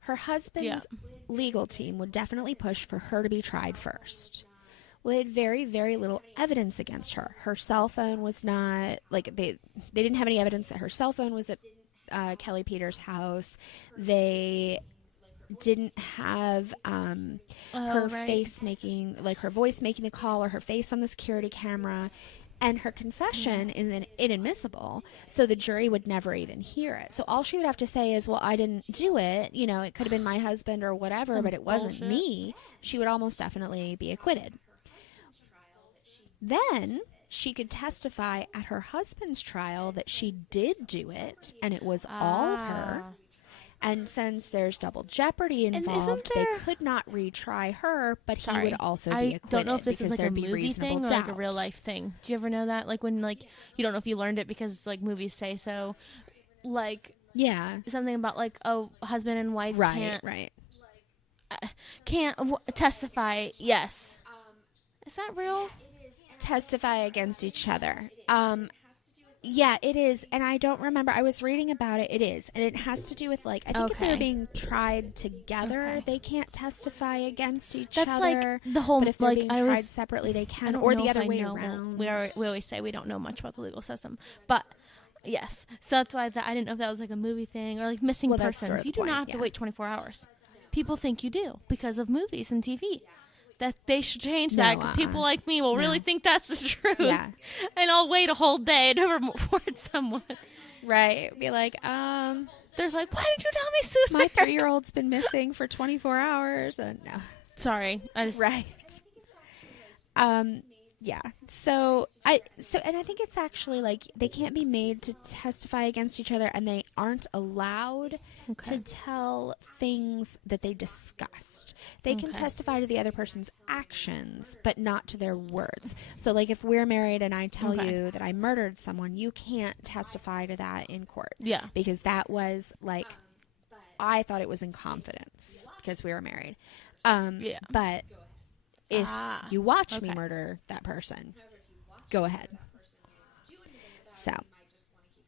her husband's legal team would definitely push for her to be tried first. Well, they had very, very little evidence against her. Her cell phone was not, like, they didn't have any evidence that her cell phone was at Kelli Peters' house. They didn't have her face making, like, her voice making the call or her face on the security camera. And her confession is inadmissible, so the jury would never even hear it. So all she would have to say is, well, I didn't do it. You know, it could have been my husband or whatever, but it wasn't me. She would almost definitely be acquitted. Then she could testify at her husband's trial that she did do it, and it was all her. And since there's double jeopardy involved, they could not retry her, but he would also be acquitted. I don't know if this is like a movie thing or like a real life thing. Do you ever know that? Like when, like, you don't know if you learned it because, like, movies say so. Like, something about, like, husband and wife can't testify. Yes. Is that real? Testify against each other. Yeah, it is, and I don't remember. I was reading about it. It is, and it has to do with, like, I think if they're being tried together, they can't testify against each other. That's like the whole, but if they're being tried separately, they can, or the other way around. We always say we don't know much about the legal system, but yes, so that's why I didn't know if that was like a movie thing or like missing persons. Sort of you do not have to wait 24 hours. People think you do because of movies and TV. That they should change that because people like me will really think that's the truth. Yeah. And I'll wait a whole day to report someone. Right. Be like, they're like, why didn't you tell me sooner? My 3-year-old's been missing for 24 hours. And no. Sorry. Right. Yeah. So I think it's actually like they can't be made to testify against each other, and they aren't allowed to tell things that they discussed. They can testify to the other person's actions, but not to their words. So, like, if we're married and I tell you that I murdered someone, you can't testify to that in court. Yeah. Because that was, like, I thought it was in confidence because we were married. But if you watch me murder that person, go ahead. So,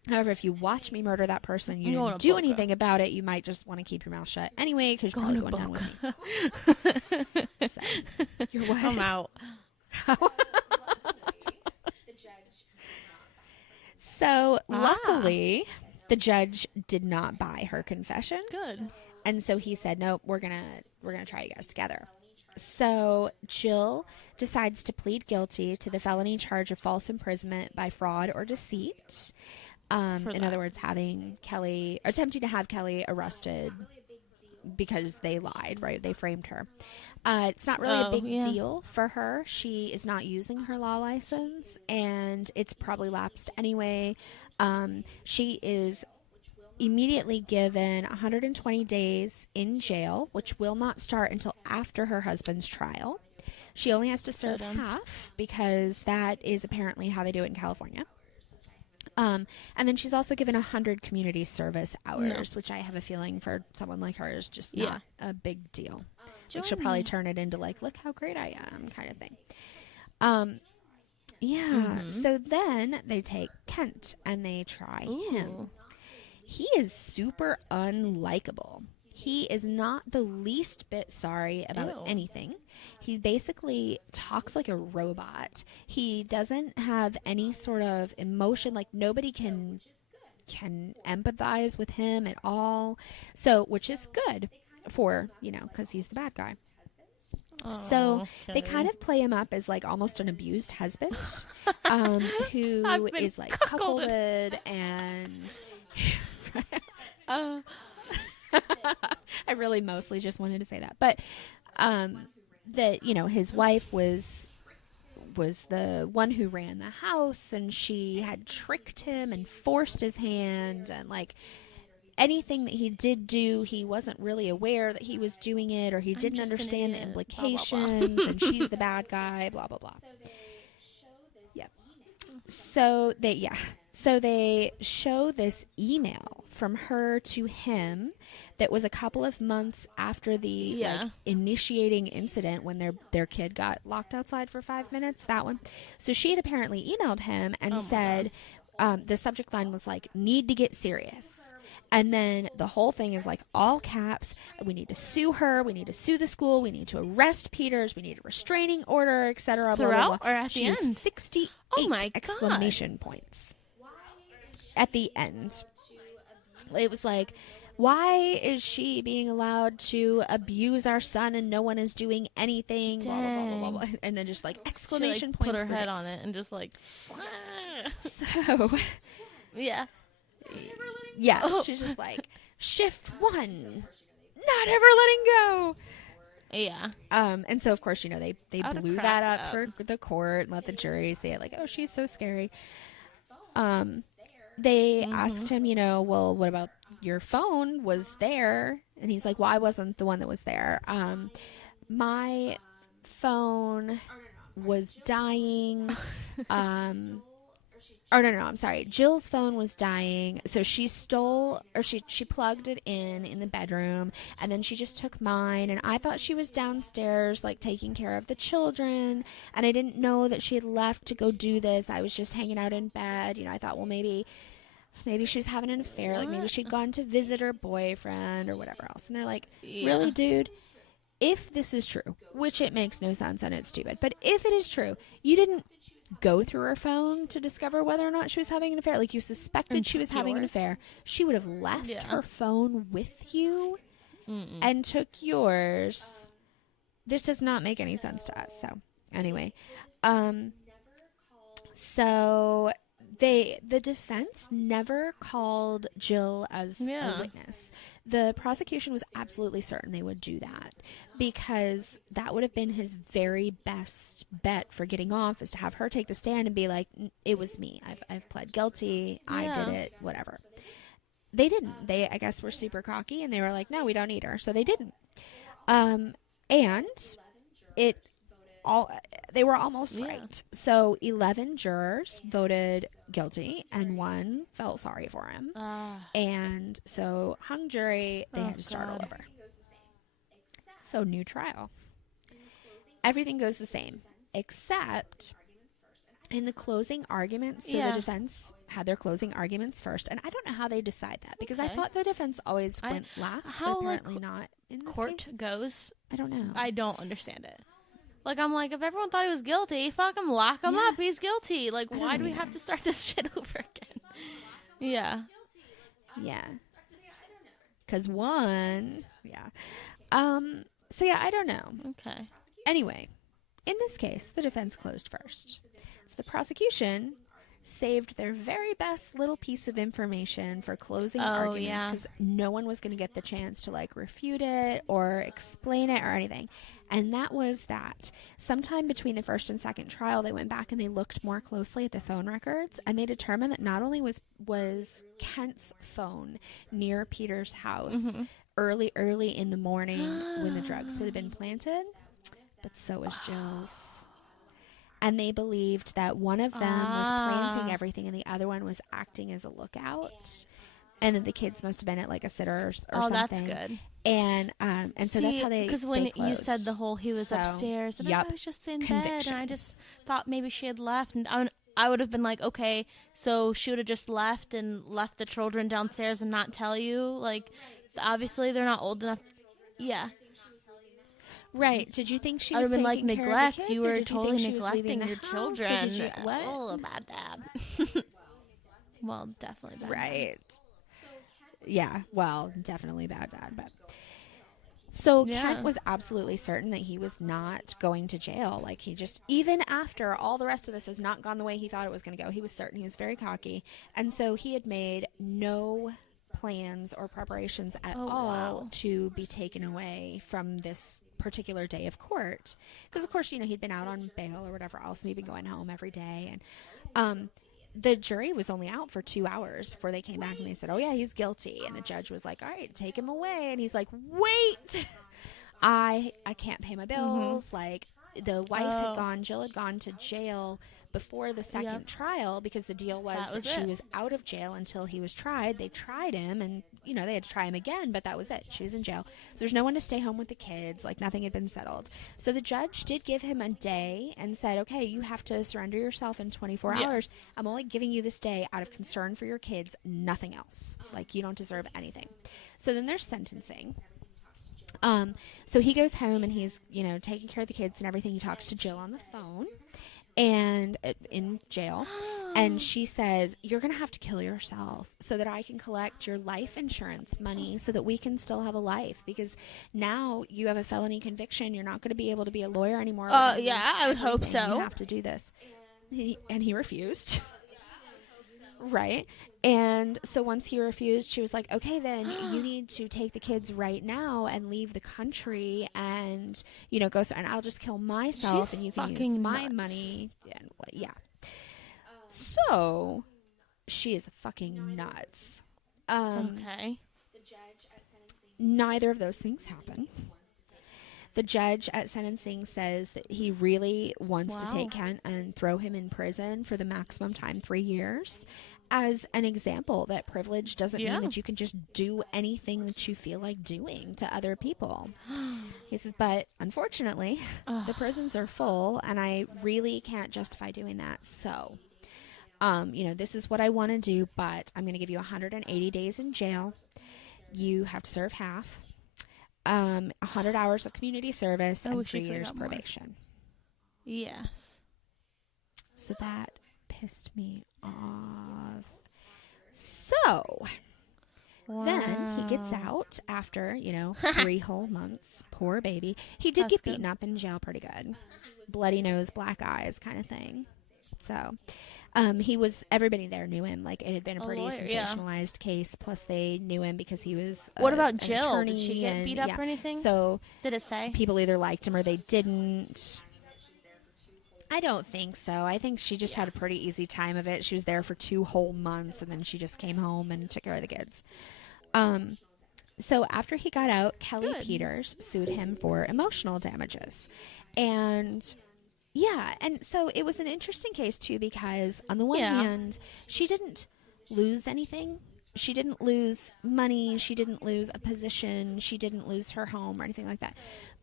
however, if you watch me murder that person, you didn't do anything about it, you might just want to keep your mouth shut anyway because you're probably going down with me. So, you're what? I'm out. So, luckily, the judge did not buy her confession. Good. And so he said, nope, we're gonna try you guys together. So Jill decides to plead guilty to the felony charge of false imprisonment by fraud or deceit. In other words, attempting to have Kelli arrested because they lied, right? They framed her. It's not really a big deal for her. She is not using her law license, and it's probably lapsed anyway. She is immediately given 120 days in jail, which will not start until after her husband's trial. She only has to serve half because that is apparently how they do it in California. And then she's also given 100 community service hours, which I have a feeling for someone like her is just not a big deal. Like, she'll probably turn it into, like, look how great I am kind of thing. So then they take Kent and they try him. He is super unlikable. He is not the least bit sorry about anything. He basically talks like a robot. He doesn't have any sort of emotion. Like, nobody can empathize with him at all. So, which is good for, because he's the bad guy. So they kind of play him up as, like, almost an abused husband who is, like, cuckolded and... I really mostly just wanted to say that. But that, his wife was the one who ran the house, and she had tricked him and forced his hand, and, like, anything that he did do, he wasn't really aware that he was doing it, or he didn't understand the implications, blah, blah, blah. And she's the bad guy, blah, blah, blah. Yeah. So they show this email from her to him that was a couple of months after the like, initiating incident when their kid got locked outside for 5 minutes. That one. So she had apparently emailed him and said the subject line was like, need to get serious. And then the whole thing is like all caps. We need to sue her. We need to sue the school. We need to arrest Peters. We need a restraining order, etc. Throughout or at the end? 68 exclamation points. At the end. It was like, why is she being allowed to abuse our son and no one is doing anything? Blah, blah, blah, blah, blah. And then just like exclamation she, like, points. Put her head on it and just like. So. Yeah. Yeah, she's just like, shift 1, not ever letting go. Yeah. And so, of course, you know, they blew that up for the court and let the jury say it like, oh, she's so scary. They asked him, you know, well, what about your phone was there? And he's like, well, I wasn't the one that was there. My phone was dying. Oh, no, I'm sorry. Jill's phone was dying, so she she plugged it in the bedroom, and then she just took mine, and I thought she was downstairs, like, taking care of the children, and I didn't know that she had left to go do this. I was just hanging out in bed. You know, I thought, well, maybe she was having an affair, like, maybe she'd gone to visit her boyfriend or whatever else. And they're like, really, dude? If this is true, which it makes no sense and it's stupid, but if it is true, you didn't go through her phone to discover whether or not she was having an affair. Like, you suspected she was having an affair. She would have left her phone with you and took yours. This does not make any sense to us. So anyway, so the defense never called Jill as a witness. The prosecution was absolutely certain they would do that because that would have been his very best bet for getting off, is to have her take the stand and be like, it was me. I've pled guilty. I did it, whatever. They didn't. They, I guess, were super cocky and they were like, no, we don't need her. So they didn't. And they were almost right. So 11 jurors voted guilty and 1 felt sorry for him. And so hung jury, they had to start all over. So new trial. Everything goes the same, except in the closing arguments. So the defense had their closing arguments first. And I don't know how they decide that, because I thought the defense always went last, but apparently not in this court case. Goes. I don't know. I don't understand it. Like, I'm like, if everyone thought he was guilty, fuck him, lock him up. He's guilty. Like, why do we have to start this shit over again? Yeah. Yeah. Because one, so yeah, I don't know. Okay. Anyway, in this case, the defense closed first. So the prosecution saved their very best little piece of information for closing arguments, because no one was going to get the chance to, like, refute it or explain it or anything. And that was that. Sometime between the first and second trial, they went back and they looked more closely at the phone records, and they determined that not only was Kent's phone near Peter's house early in the morning when the drugs would have been planted, but so was Jill's. And they believed that one of them was planting everything and the other one was acting as a lookout. And then the kids must have been at, like, a sitter or something. That's good. And so that's how they, because when they you said the whole he was upstairs and I was just in bed and I just thought maybe she had left, and I would have been like, okay, so she would have just left the children downstairs and not tell you. Like, obviously they're not old enough. Yeah. Right. Did you think she was taking like, care neglect? of the kids, You were totally neglecting your children. What? Oh, a bad dad. Well, definitely bad. Right. Dad. Yeah. Well, definitely bad dad. But so Kent was absolutely certain that he was not going to jail. Like, he just, even after all the rest of this has not gone the way he thought it was going to go, he was certain. He was very cocky, and so he had made no plans or preparations at all to be taken away from this particular day of court, because of course, you know, he'd been out on bail or whatever else, and he'd been going home every day, and the jury was only out for 2 hours before they came back and they said, oh yeah, he's guilty, and the judge was like, all right, take him away, and he's like, wait, I can't pay my bills, like, the wife had gone, Jill had gone to jail before the second trial, because the deal was that she was out of jail until he was tried. They tried him, and they had to try him again, but that was it. She was in jail, so there's no one to stay home with the kids. Like, nothing had been settled. So the judge did give him a day and said, okay, you have to surrender yourself in 24 hours. I'm only giving you this day out of concern for your kids, nothing else. Like, you don't deserve anything. So then there's sentencing. So he goes home and he's, taking care of the kids and everything. He talks to Jill on the phone and in jail. And she says, you're going to have to kill yourself so that I can collect your life insurance money so that we can still have a life, because now you have a felony conviction. You're not going to be able to be a lawyer anymore. I would hope so. You have to do this. And he refused. Right. And so once he refused, she was like, okay, then you need to take the kids right now and leave the country and, go, and I'll just kill myself and you can use my money. And so she is fucking nuts. Okay. Neither of those things happen. The judge at sentencing says that he really wants to take Kent and throw him in prison for the maximum time, 3 years, as an example that privilege doesn't mean that you can just do anything that you feel like doing to other people. He says, but unfortunately, the prisons are full, and I really can't justify doing that. So, this is what I want to do, but I'm going to give you 180 days in jail. You have to serve half. 100 hours of community service and 3 years probation. Yes. So that pissed me off. So then he gets out after, 3 whole months. Poor baby. He did get beaten up in jail pretty good. Bloody nose, black eyes kind of thing. So everybody there knew him. Like, it had been a pretty sensationalized case. Plus, they knew him because he was what about Jill? Did she get beat up or anything? So, did it say? People either liked him or they didn't. I don't think so. I think she just had a pretty easy time of it. She was there for 2 whole months, and then she just came home and took care of the kids. So after he got out, Kelli Peters sued him for emotional damages. And so it was an interesting case, too, because on the one hand, she didn't lose anything. She didn't lose money. She didn't lose a position. She didn't lose her home or anything like that.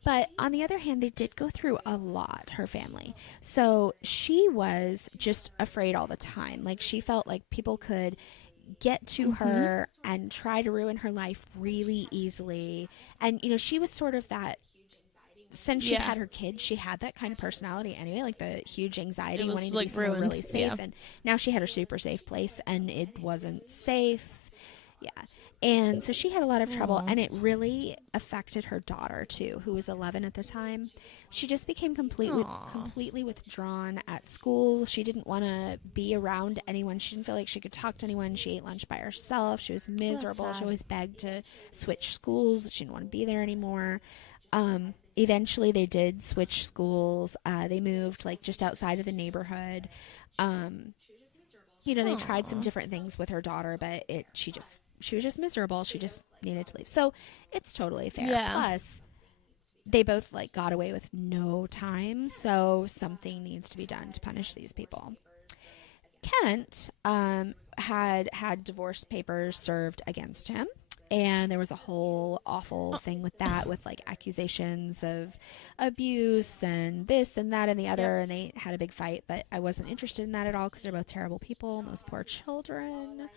But on the other hand, they did go through a lot, her family. So she was just afraid all the time. Like, she felt like people could get to her and try to ruin her life really easily. And, she was sort of that. Since she had her kids, she had that kind of personality anyway, like the huge anxiety, wanting to be somewhere really safe. And now she had her super safe place, and it wasn't safe. Yeah. And so she had a lot of trouble, and it really affected her daughter, too, who was 11 at the time. She just became completely withdrawn at school. She didn't want to be around anyone. She didn't feel like she could talk to anyone. She ate lunch by herself. She was miserable. She always begged to switch schools. She didn't want to be there anymore. Eventually they did switch schools. They moved just outside of the neighborhood. They tried some different things with her daughter, but she was just miserable. She just needed to leave. So it's totally fair. Yeah. Plus, they both got away with no time. So something needs to be done to punish these people. Kent had divorce papers served against him. And there was a whole awful thing with that, with accusations of abuse and this and that and the other. And they had a big fight, but I wasn't interested in that at all because they're both terrible people and those poor children.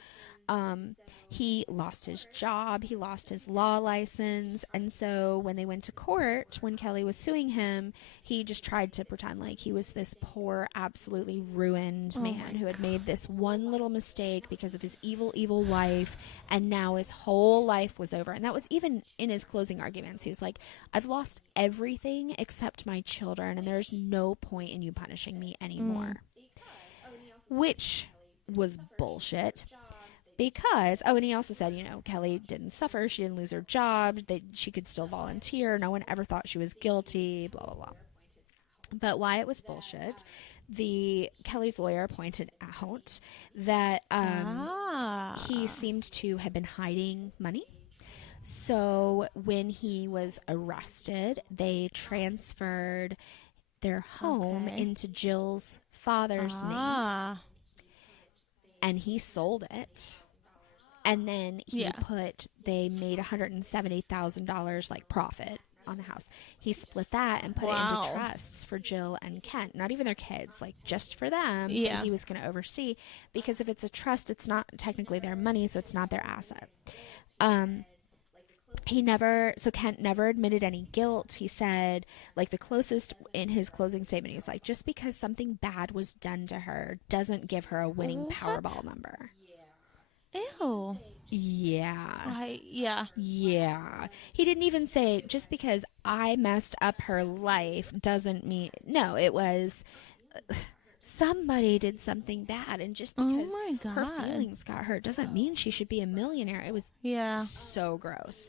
He lost his job. He lost his law license. And so when they went to court, when Kelli was suing him, he just tried to pretend like he was this poor, absolutely ruined man who had made this one little mistake because of his evil, evil wife. And now his whole life was over. And that was even in his closing arguments. He was like, I've lost everything except my children. And there's no point in you punishing me anymore. Which was bullshit. Because, and he also said, Kelli didn't suffer. She didn't lose her job. She could still volunteer. No one ever thought she was guilty, blah, blah, blah. But why it was bullshit, Kelli's lawyer pointed out that he seemed to have been hiding money. So when he was arrested, they transferred their home into Jill's father's name. And he sold it. And then they made $170,000 like profit on the house. He split that and put it into trusts for Jill and Kent. Not even their kids, like just for them. Yeah. That he was going to oversee, because if it's a trust, it's not technically their money, so it's not their asset. Kent never admitted any guilt. He said, like, the closest in his closing statement, he was like, just because something bad was done to her doesn't give her a winning Powerball number. Ew. Yeah. Yeah. He didn't even say, just because I messed up her life doesn't mean... No, it was... somebody did something bad, and just because her feelings got hurt doesn't mean she should be a millionaire. It was so gross.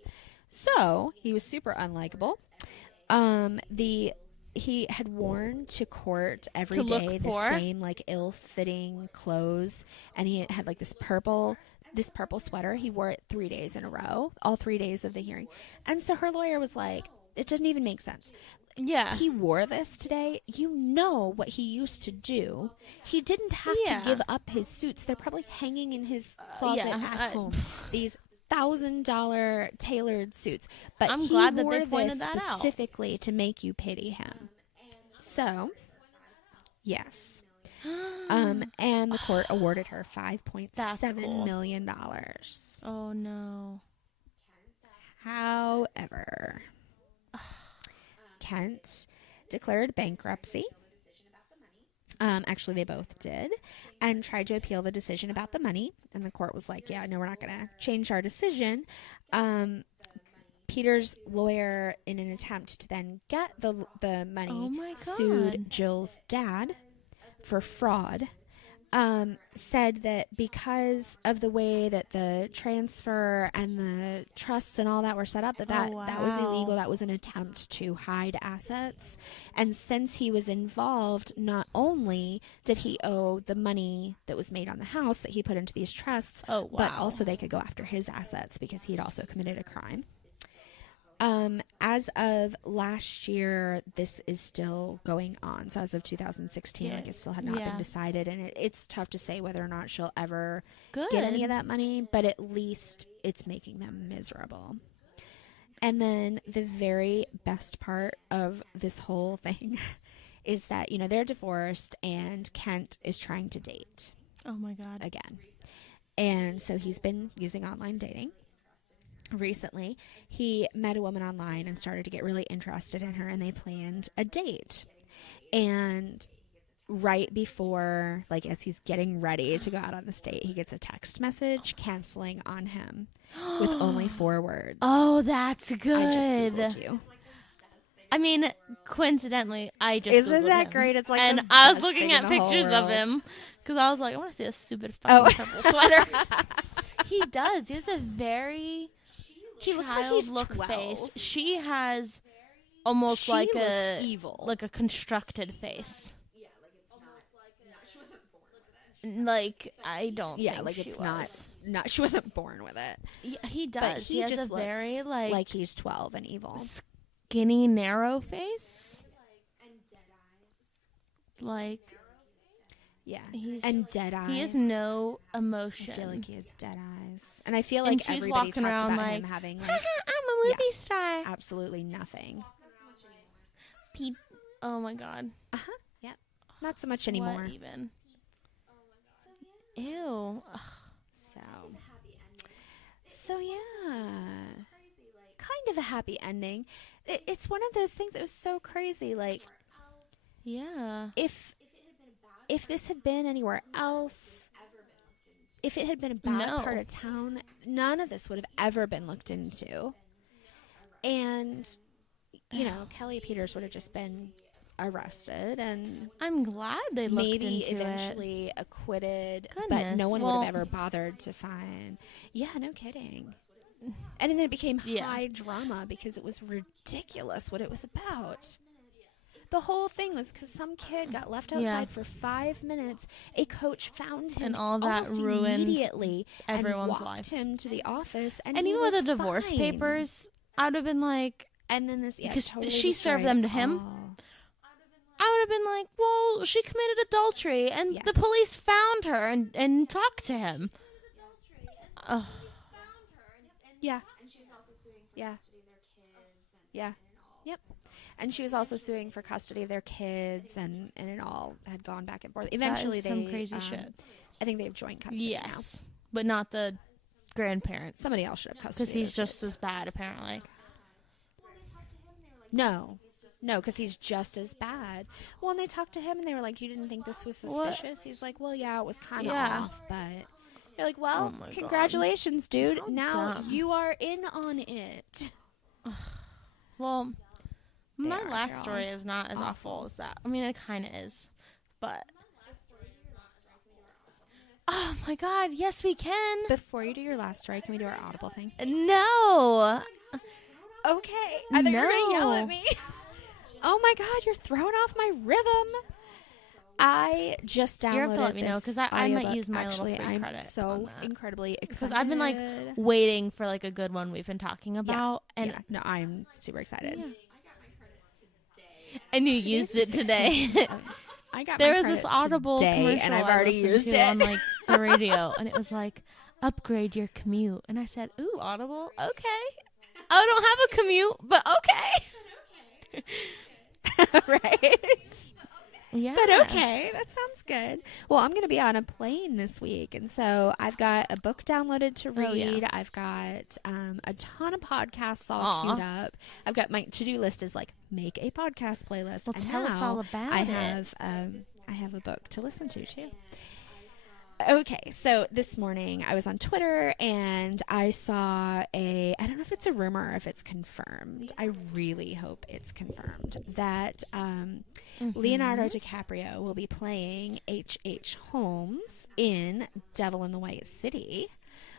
So, he was super unlikable. He had worn to court every day the same, like, ill-fitting clothes, and he had, like, this purple sweater. He wore it 3 days in a row, all 3 days of the hearing. And so her lawyer was like, it doesn't even make sense. Yeah. He wore this today. You know what he used to do. He didn't have to give up his suits. They're probably hanging in his closet at home. These $1,000 tailored suits. But I'm glad that they pointed that out specifically to make you pity him. So, yes. And the court awarded her $5.7 million. Oh, no. However, Kent declared bankruptcy. Actually, they both did, and tried to appeal the decision about the money. And the court was like, yeah, no, we're not going to change our decision. Peter's lawyer, in an attempt to then get the money, sued Jill's dad for fraud. Said that because of the way that the transfer and the trusts and all that were set up, that was illegal. That was an attempt to hide assets. And since he was involved, not only did he owe the money that was made on the house that he put into these trusts, but also they could go after his assets because he had also committed a crime. As of last year, this is still going on. So as of 2016, like, it still had not been decided, and it's tough to say whether or not she'll ever get any of that money, but at least it's making them miserable. And then the very best part of this whole thing is that, you know, they're divorced and Kent is trying to date. Oh my God. Again. And so he's been using online dating. Recently, he met a woman online and started to get really interested in her, and they planned a date. And right before, like, as he's getting ready to go out on this date, he gets a text message canceling on him with only 4 words. Oh, that's good. I just Googled you. I mean, coincidentally, I just Isn't Googled that him. great? It's like, and I was looking at pictures of him because I was like, I want to see a stupid fucking purple sweater. He does. He has a very... He looks like he's 12. Face. She has almost like a evil, like a constructed face. Yeah, like it's not. She wasn't born with it. Like, I don't. Yeah, think like she it's was. not. She wasn't born with it. Yeah, he does. But he has just a very like he's 12 and evil, skinny, narrow face, and dead eyes. Like. Yeah, and dead eyes. He has no emotion. I feel like he has dead eyes. And I feel like everybody talked about him having, like... I'm a movie star. Absolutely nothing. Oh, my God. Uh-huh, yep. Not so much anymore. What even? Ew. So, yeah. Kind of a happy ending. It's one of those things that was so crazy. Like, yeah. If this had been anywhere else, if it had been a bad part of town, none of this would have ever been looked into. And, you know, Kelli Peters would have just been arrested, and I'm glad they looked into it. Maybe eventually acquitted, but no one would have ever bothered to find. Yeah, no kidding. And then it became high drama because it was ridiculous what it was about. The whole thing was because some kid got left outside for 5 minutes. A coach found him and all that ruined immediately everyone's and walked life. him to the office. And even with the divorce papers, I would have been like, and then this, because totally she served them to him. I would have been like, well, she committed adultery, and the police found her and talked to him. Ugh. Yeah. Yeah. Yeah. Yep. And she was also suing for custody of their kids, and it all had gone back and forth. Eventually, some crazy shit. I think they have joint custody now. But not the grandparents. Somebody else should have custody. Because he's just as bad, apparently. No, because he's just as bad. Well, and they talked to him, and they were like, "You didn't think this was suspicious?" What? He's like, "Well, yeah, it was kind of off, but." You're like, "Well, congratulations, dude. How now dumb. You are in on it." Well, my last story is not as awful as that. I mean, it kind of is, but. Oh my God! Yes, we can. Before you do your last story, can we do our Audible thing? No. Okay. I thought you were gonna yell at me. Oh my God! You're throwing off my rhythm. I just downloaded. You have to let me know because I might use my little free credit. I'm so incredibly excited because I've been like waiting for like a good one we've been talking about, and no, I'm super excited. Yeah. And you used it today. I got there was this Audible commercial and I've already used it on like the radio, and it was like upgrade your commute, and I said, "Ooh, Audible, okay." I don't have a commute, but okay. Right. Yeah. But okay, that sounds good. Well, I'm going to be on a plane this week, and so I've got a book downloaded to read. Oh, yeah. I've got a ton of podcasts all queued up. I've got my to-do list is like make a podcast playlist. Well, tell us all about it. I have a book to listen to too. Okay, so this morning I was on Twitter and I saw I don't know if it's a rumor or if it's confirmed. I really hope it's confirmed that Leonardo DiCaprio will be playing H.H. Holmes in Devil in the White City,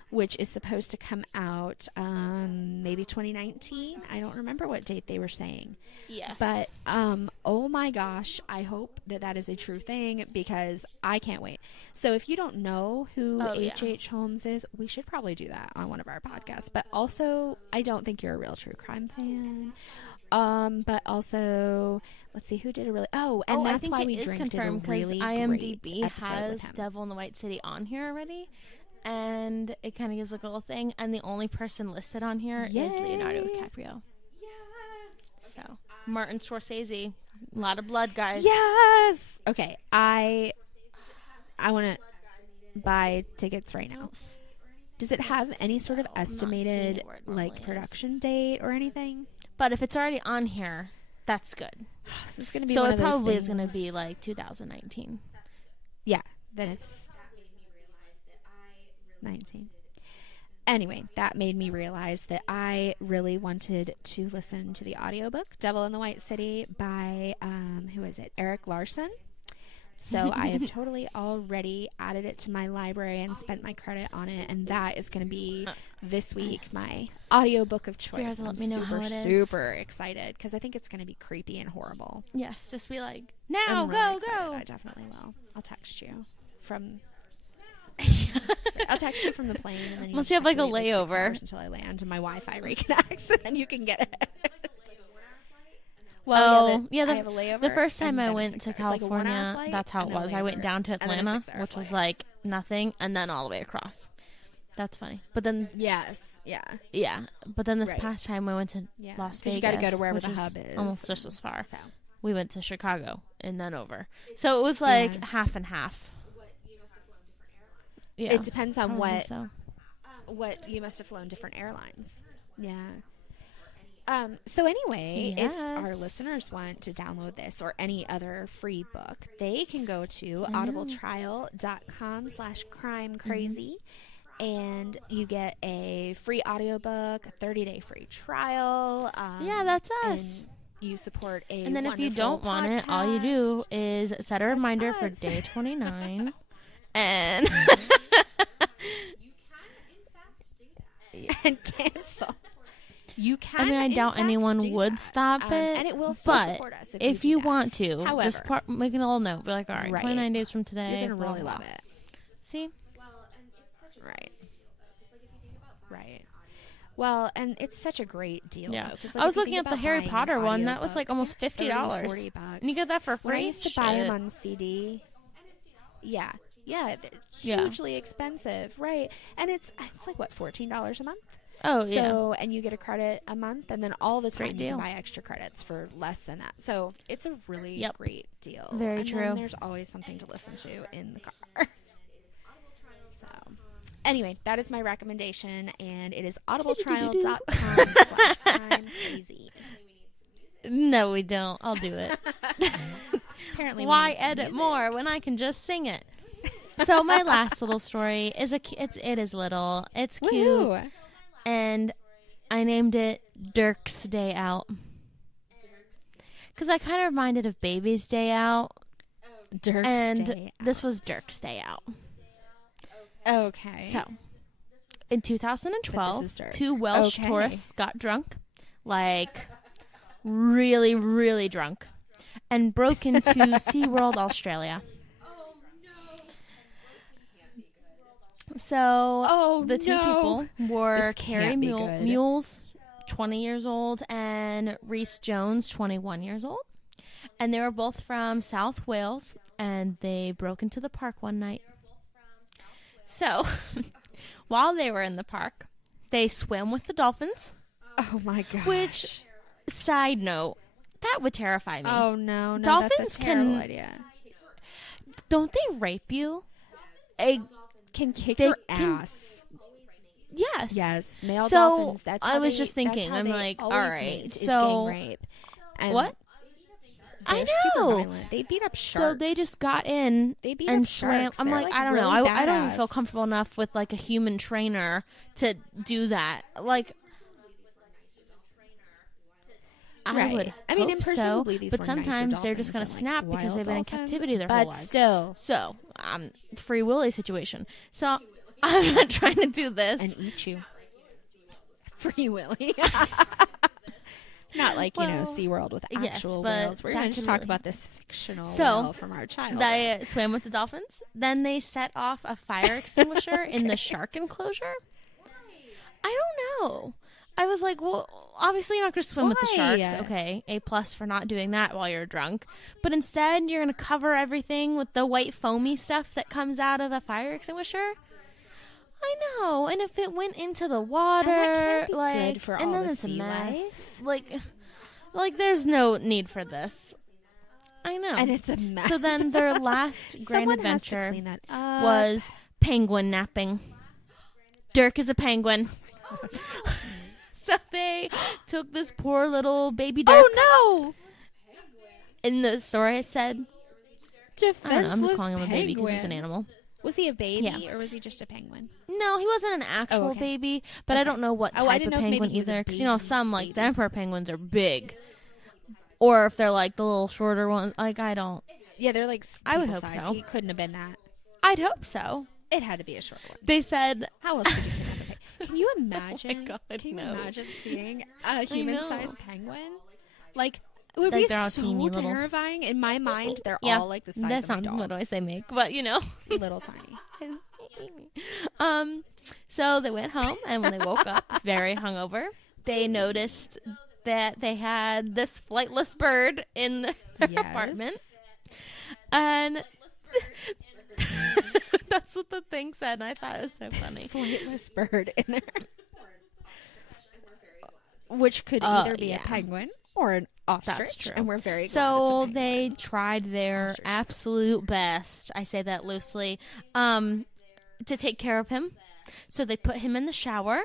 which is supposed to come out maybe 2019. I don't remember what date they were saying. Yes. But, oh my gosh, I hope that is a true thing because I can't wait. So if you don't know who H.H. Holmes is, we should probably do that on one of our podcasts. But also, I don't think you're a real true crime fan. But also, let's see who did a really. And that's why we drank did a really IMDb great episode has with him. Devil in the White City on here already. And it kind of gives like a little thing. And the only person listed on here is Leonardo DiCaprio. Yes. So, Martin Scorsese. A lot of blood, guys. Yes. Okay. I want to buy tickets right now. Does it have any sort of estimated like production date or anything? But if it's already on here, that's good. This is going to be so one it of those probably things. is going to be like 2019. Yeah. Then it's 19. Anyway, that made me realize that I really wanted to listen to the audiobook Devil in the White City by who is it? Eric Larson. So I have totally already added it to my library and spent my credit on it, and that is going to be this week my audiobook of choice. Let me know how it is. Super excited because I think it's going to be creepy and horrible. Yes, just be like, now, really go. I definitely will. I'll text you from I'll text you from the plane, and then you have like a layover until I land and my Wi-Fi reconnects, and then you can get it. Well, I have a layover. The first time I went to California, that's how it was. I went down to Atlanta, which was like nothing, and then all the way across. That's funny. But then yeah. But then this past time we went to Las Vegas. You got to go to wherever the hub is. Almost just as far. So we went to Chicago and then over. So it was like half and half. Yeah, it depends on what you must have flown different airlines. Yeah. So anyway, if our listeners want to download this or any other free book, they can go to audibletrial.com/crimecrazy and you get a free audiobook, a 30-day free trial. That's us. You support a And then if you don't want it, all you do is set a reminder for day 29 and and cancel. You can. I mean, I doubt anyone would stop it, and it will still support us if you want to. However, just make a little note. Be like, all right, 29 days from today. You're gonna really love it. See? Right. Well, and it's such a great deal. Yeah. Though, 'cause, like, I was if you looking think at the about Harry buying an Potter one. That was audiobook, like almost $50. 30, $40. And you get that for free? When I used to buy them Shit. on CD. Yeah. Yeah, they're Yeah. hugely expensive, right? And it's like what, $14 a month? Oh, So, yeah. and you get a credit a month, and then all the time Great you deal. can buy extra credits for less than that. So it's a really Yep. great deal. Very and true. Then there's always something to listen to in the car. So, anyway, that is my recommendation, and it is audibletrial.com/timecrazy. No, we don't. I'll do it. Apparently, Why edit more when I can just sing it? So my last little story is it is little. It's cute. Woohoo. And I named it Dirk's Day Out. Because I kind of reminded of Baby's Day Out. Dirk's and Day this Out. was Dirk's Day Out. Okay. So, in 2012, But this is Dirk. 2 Welsh Okay. tourists got drunk. Like, really, really drunk. And broke into SeaWorld, Australia. So, the two people were This Carrie can't be good. Mules, 20 years old, and Rhys Jones, 21 years old. And they were both from South Wales, and they broke into the park one night. So, while they were in the park, they swam with the dolphins, Oh my gosh. which, side note, that would terrify me. Oh no, Dolphins that's a terrible can- idea. Don't they rape you? Can kick They your can- ass. Yes. Yes, male So, dolphins. That's I how was they- just that's thinking, how I'm they like, always all right, mate, is so- gang rape. And What? I they're super know. violent. They beat up sharks. So they just got in They beat and up swam. sharks. I'm They're, like, I don't know. really I don't even feel badass. comfortable enough with like a human trainer to do that. Like, I Right. would. I mean, hope and so, presumably these but were nicer sometimes they're just dolphins gonna than, like, snap because wild they've been in dolphins. captivity their whole But lives. still, So, free willy situation. So I'm not trying to do this. and eat you. Free Willy. Not like, Well, SeaWorld with yes, actual but whales. We're that going to just could talk really- about this fictional So, whale from our childhood. They swam with the dolphins. Then they set off a fire extinguisher in the shark enclosure. I don't know. I was like, well, obviously you're not going to swim with the Why? sharks. Okay, A+ for not doing that while you're drunk. But instead, you're going to cover everything with the white foamy stuff that comes out of a fire extinguisher. I know. And if it went into the water, can't be like, good for and all then the it's a sea mess. life. Like there's no need for this. I know. And it's a mess. So then their last grand Someone has to adventure clean that up. was penguin napping. Dirk is a penguin. So they took this poor little baby Dirk. Oh In the story it said, no! I don't know, I'm just Defenseless calling him a baby because he's an penguin. animal. Was he a baby Yeah. or was he just a penguin? No, he wasn't an actual okay. baby, but I don't know what Oh, I type didn't of know if maybe penguin he was a either. Because, baby some, like, the baby. emperor penguins are big. Or if they're, like, the little shorter ones. Like, I don't. Yeah, they're like I would people hope size. so. He couldn't have been that. I'd hope so. It had to be a short one. They said, How else could you kidnap a penguin? Can you imagine? God, can you no. imagine seeing a human-sized penguin? Like, it would Like, be they're all so teeny little. terrifying. In my mind, they're yeah, all like the size that of my sounds, dogs. what do I say, make? But, Little tiny. So they went home, and when they woke up, very hungover, they noticed that they had this flightless bird in their Yes. apartment. And that's what the thing said, and I thought it was so funny. Flightless bird in there. Which could either be yeah. a penguin or an ostrich. That's true. And we're very glad So it's a they penguin. tried their Ostrich. absolute best, I say that loosely, to take care of him. So they put him in the shower,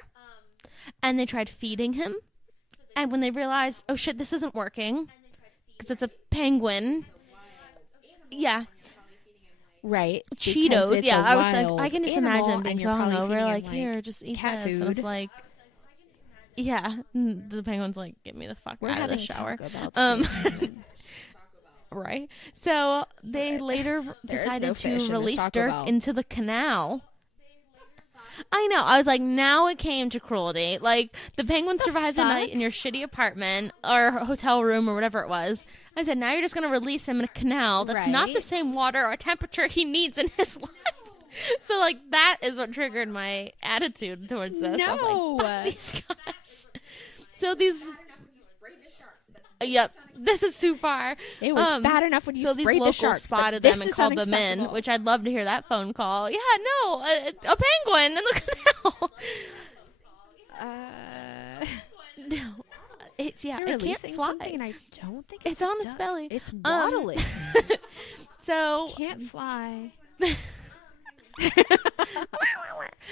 and they tried feeding him. And when they realized, oh shit, this isn't working, because it's a penguin. Yeah, Right. because Cheetos. it's Yeah, a I was like, wild I can just animal, imagine being and so you're probably hungover, feeding like, him, here, just eat cat this. And food. it's like, yeah, the penguin's like, get me the fuck We're out of the having shower. Taco Bell Um, too. Right. So they later There is decided no fish in to this release Taco Dirk Bell. into the canal. I know. I was like, now it came to cruelty. Like, the penguin survived the fuck? night in your shitty apartment or hotel room or whatever it was. I said, now you're just going to release him in a canal that's not the Right. same water or temperature he needs in his life. So, like, that is what triggered my attitude towards this. No. I was like, fuck these guys. So these... Yep, this is too far. It was bad enough when you so sprayed these the locals sharks, spotted but them and called them in, which I'd love to hear that phone call. Yeah, no, a penguin in the canal. No, it's You're it can't fly. something, and I don't think It's on its belly. It's waddling. So Can't fly.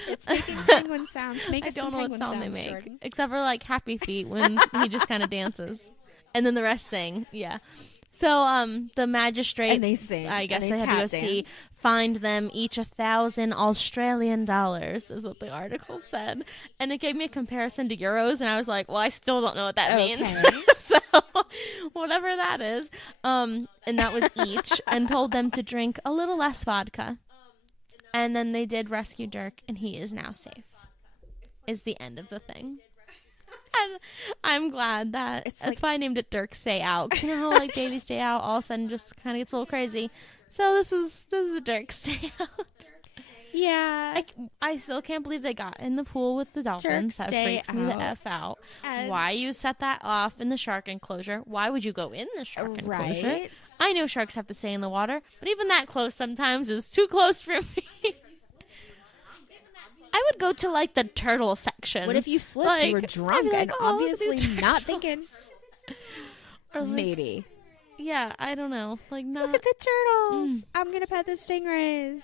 It's making penguin sounds. Make us I don't some know what penguin sound they sounds, make, Jordan. except for like Happy Feet when he just kind of dances, and then the rest sing. Yeah. So the magistrate, And they sing. I guess and I they had to go tap see, dance. fined them each $1,000 Australian dollars, is what the article said, and it gave me a comparison to euros, and I was like, well, I still don't know what that means. Okay. So whatever that is, and that was each, and told them to drink a little less vodka. And then they did rescue Dirk, and he is now safe. Is the end of the thing. And I'm glad that that's why I named it Dirk Stay Out. 'Cause you know how like babies stay out, all of a sudden just kind of gets a little crazy. So this is a Dirk Stay Out. Yeah. I still can't believe they got in the pool with the dolphins. That freaks me the F out. Why you set that off in the shark enclosure? Why would you go in the shark enclosure? Right. I know sharks have to stay in the water, but even that close sometimes is too close for me. I would go to like the turtle section. What if you slipped? Like, You were drunk I'd be and like, "Oh, look at obviously these not turtles." thinking. Or like, Maybe. yeah, I don't know. Like, not. Look at the turtles. I'm gonna pet the stingrays.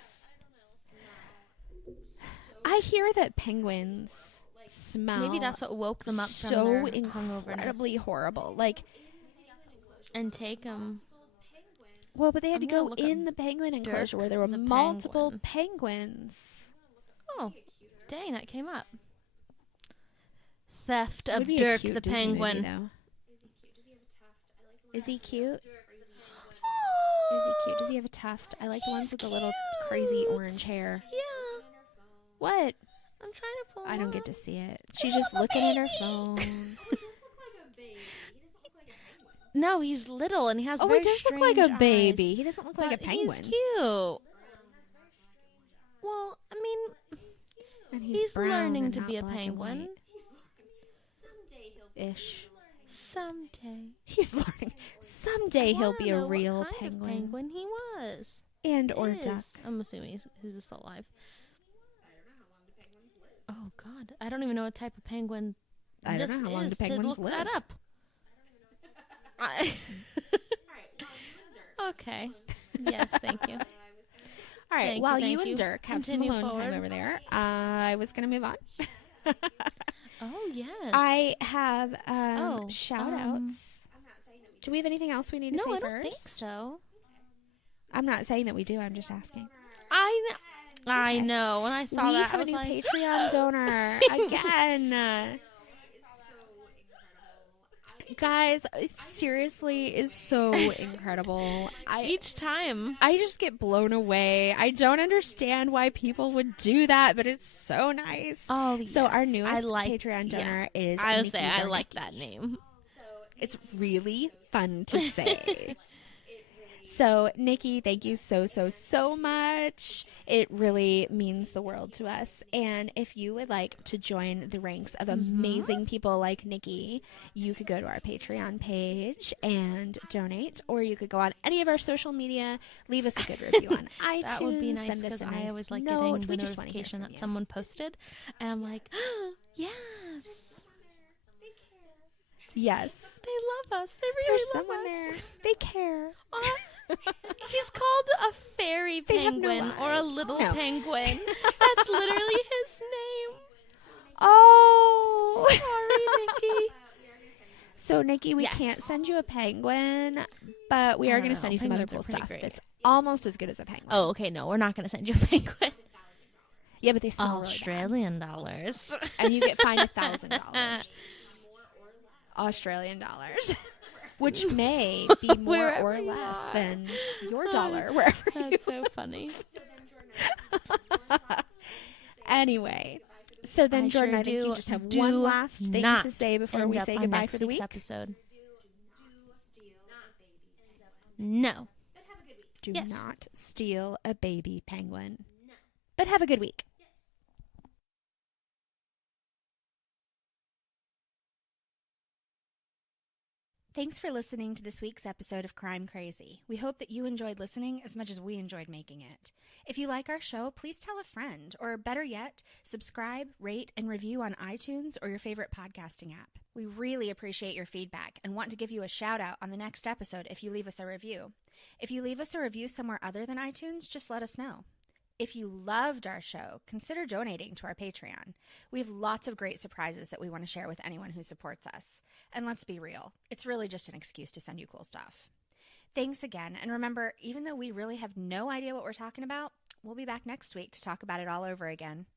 I hear that penguins smell. Maybe that's what woke them up from so their incredibly hungoverness. horrible. Like, And take them. well, but they had I'm to gonna go look up in the penguin enclosure Dirk where there were the multiple penguin. penguins. Oh, dang, that came up. Theft Would of be a Dirk cute the Disney penguin. movie, though. Is he cute? Is he cute? Does he have a tuft? I like the ones with the little crazy cute. orange hair. Yeah, What? I'm trying to pull I don't up. get to see it. She's just looking at her phone. No, he's little and he has Oh, very he does look like strange a baby. eyes. He doesn't look like a But penguin. He's cute. Well, I mean, And he's brown learning and to not be a black and penguin. white. Ish. Someday. He's learning. Someday he'll be a Wanna know real what kind of penguin. penguin he was. And or Is. duck. I'm assuming he's still alive. Oh God, I don't even know what type of penguin. I don't know how long is do to penguins look live. that up. Okay. Yes, thank you. All right. Thank While you, you thank and you. Dirk have Continue some alone forward. time over there, I was going to move on. Oh yes. I have shout outs. Do we have anything else we need to no, say I first? don't think so. I'm not saying that we do. I'm just asking. I know. When I saw we that, have I was a new like, Patreon donor again. Guys, it seriously is so incredible. each time. I just get blown away. I don't understand why people would do that, but it's so nice. Oh, So our yes. newest I like, Patreon donor is I would Nikki say I Zarnicki. like that name. It's really fun to say. So, Nikki, thank you so much. It really means the world to us. And if you would like to join the ranks of amazing people like Nikki, you could go to our Patreon page and donate, or you could go on any of our social media, leave us a good review on iTunes. That would be nice send us because a I nice always like note. getting We the just wanna hear notification from that you. someone posted, and I'm like, yes, Yes. they love us. They There's really love someone us. there. They care. He's called a fairy They have no penguin or a lives. little No. penguin. That's literally his name. Oh. Sorry, Nikki. So, Nikki, we Yes. can't send you a penguin, but we are going to send you some other Penguins cool are pretty stuff great. that's almost as good as a penguin. Oh, okay. No, we're not going to send you a penguin. Yeah, but they smell really Australian dollars. bad. And you get fined $1,000. Australian dollars. Which may be more Wherever or you less are. than your dollar, wherever you That's so funny. Anyway. So then, Jordan, I think you just have one last thing to say before we say goodbye for the week. Episode. No. Do Yes. not steal a baby penguin. But have a good week. Thanks for listening to this week's episode of Crime Crazy. We hope that you enjoyed listening as much as we enjoyed making it. If you like our show, please tell a friend, or better yet, subscribe, rate, and review on iTunes or your favorite podcasting app. We really appreciate your feedback and want to give you a shout out on the next episode if you leave us a review. If you leave us a review somewhere other than iTunes, just let us know. If you loved our show, consider donating to our Patreon. We have lots of great surprises that we want to share with anyone who supports us. And let's be real, it's really just an excuse to send you cool stuff. Thanks again, and remember, even though we really have no idea what we're talking about, we'll be back next week to talk about it all over again.